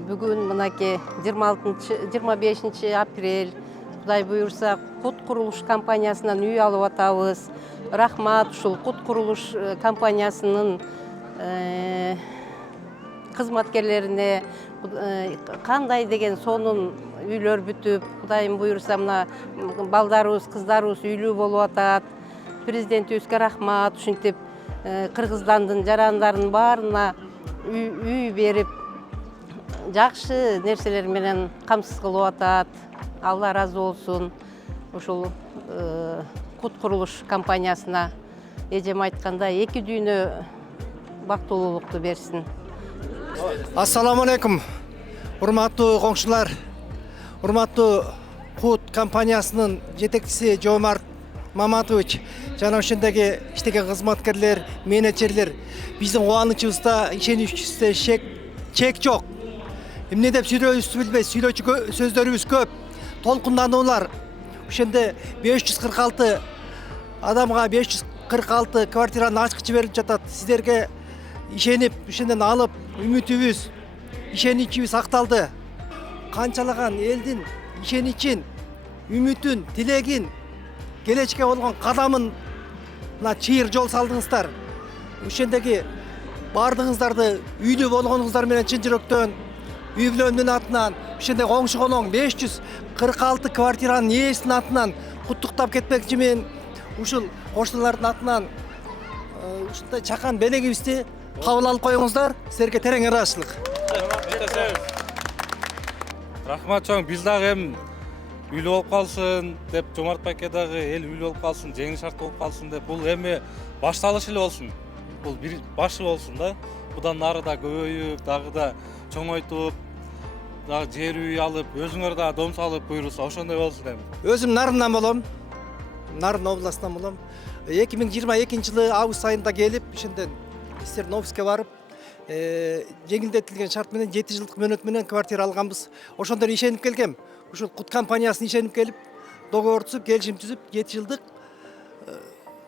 Бүгін мынаке 25 апрель, Құдай бұйырса, Құт құрылыш компаниясынан үй алып атабыз. Рахмат, ушул Құт құрылыш компаниясының қызматкерлеріне қандай деген сонун үйлер бүтүп, Құдайым бұйырса, мына балдарыбыз, қыздарыбыз үйлүү болуп атат. Президентибизге рахмат, ушинтип Кыргызстандын жарандарын баарына үй берип, жакшы нерселер менен камсыз кылып атат. Алла разы болсун. Ушул Құт құрылыш компаниясына эжем айтканда 2 дүйнө бактылуулукту берсин. Ассаламу алейкум. Урматтуу коңшулар, урматтуу Құт компаниясынын жетекчиси Жомарт Маматович, жана ошондогу иштеген кызматкерлер, менеджерлер, биздин кубанычыбызда, ишеничибизде чек жок. Эмне деп сүйлөбүздү билбей, сүйлөөчү сөздөрүбүз көп. Толкундануулар. Ошондо 546 адамга 546 квартираны ачкыч берилип жатат. Сиздерге ишенип, ошондон алып, үмүтүбүз, ишеничибиз акталды. Канчалаган элдин ишеничин, үмүтүн, тилегин, келечекке болгон кадамын чыйыр жол салдыңыздар. Ошондоги бардыгыңыздарды үйлүү болгонуңуздар менен чын жүрөктөн, үй бүлөнүн атынан, ошондой коңшу колоң 546 квартиранын ээсинин атынан куттуктап кетмекчимин. Ушул коштулардын атынан ушундай чакан белегибизди кабыл алып коюңуздар. Силерге терең ыраазычылык. Рахмат чоң, биз дагы эми үйлүү болуп калсын деп, Жомарт байке дагы эл үйлүү болуп калсын, жеңил шарт болуп калсын деп, бул эми башталыш эле болсун. Бул бир башы болсун да. Будан нары да көбөйүп, дагы да чоңойтуп, дагы жер үй алып, өзүңөр да дом салып буйрулса, ошондой болсун эми. Өзүм Нарындан болом. Нарын областынан болом. 2022 жылы август айында келип, ошондон истердин офиске барып, жеңилдетилген шарт менен 7 жылдык мөөнөт менен квартира алганбыз. Ошондон ишенип келгем. Ушул Құт компаниясына ишенип келип, договор түзүп, келишим түзүп, 7 жылдык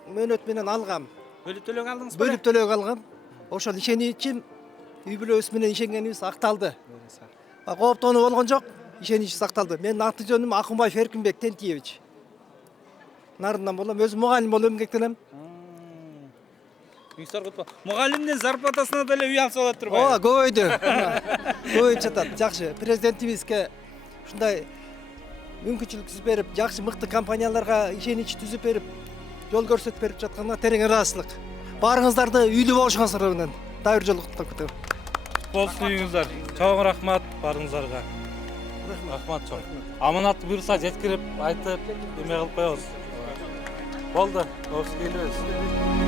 мөөнөт менен алгам. Бөлүп төлөп алдыңыз ба? Бөлүп төлөп алгам. Ошол ишеничим, үй бүлөбүз менен ишенгенибиз акталды. Кооптонуу болгон жок, ишеничибиз акталды. Менин аты жөнүм Акунбаев Эркинбек Тентиевич. Нарындан болом, өзүм мугалим болуп эмгектенем. Мугалимдин зарплатасына деле үй алса болот турбайбы? Ооба, көбөйдү. Көбөйүп жатат. Жакшы. Президентибизге ушундай мүмкүнчүлүк түзүп берип, жакшы мыкты компанияларга ишенич түзүп берип, жол көрсөтүп берип жатканына терең ыраазычылык. Баарыңыздарды үйлүү болушуңуздар менен дайыр жолу куттуктап кетем. Болсун үйүңүздөр. Чоң рахмат баарыңыздарга. Рахмат чоң. Аманатты буйрса жеткирип, айтып, эме кылып коебуз. Болду, офиске келебиз.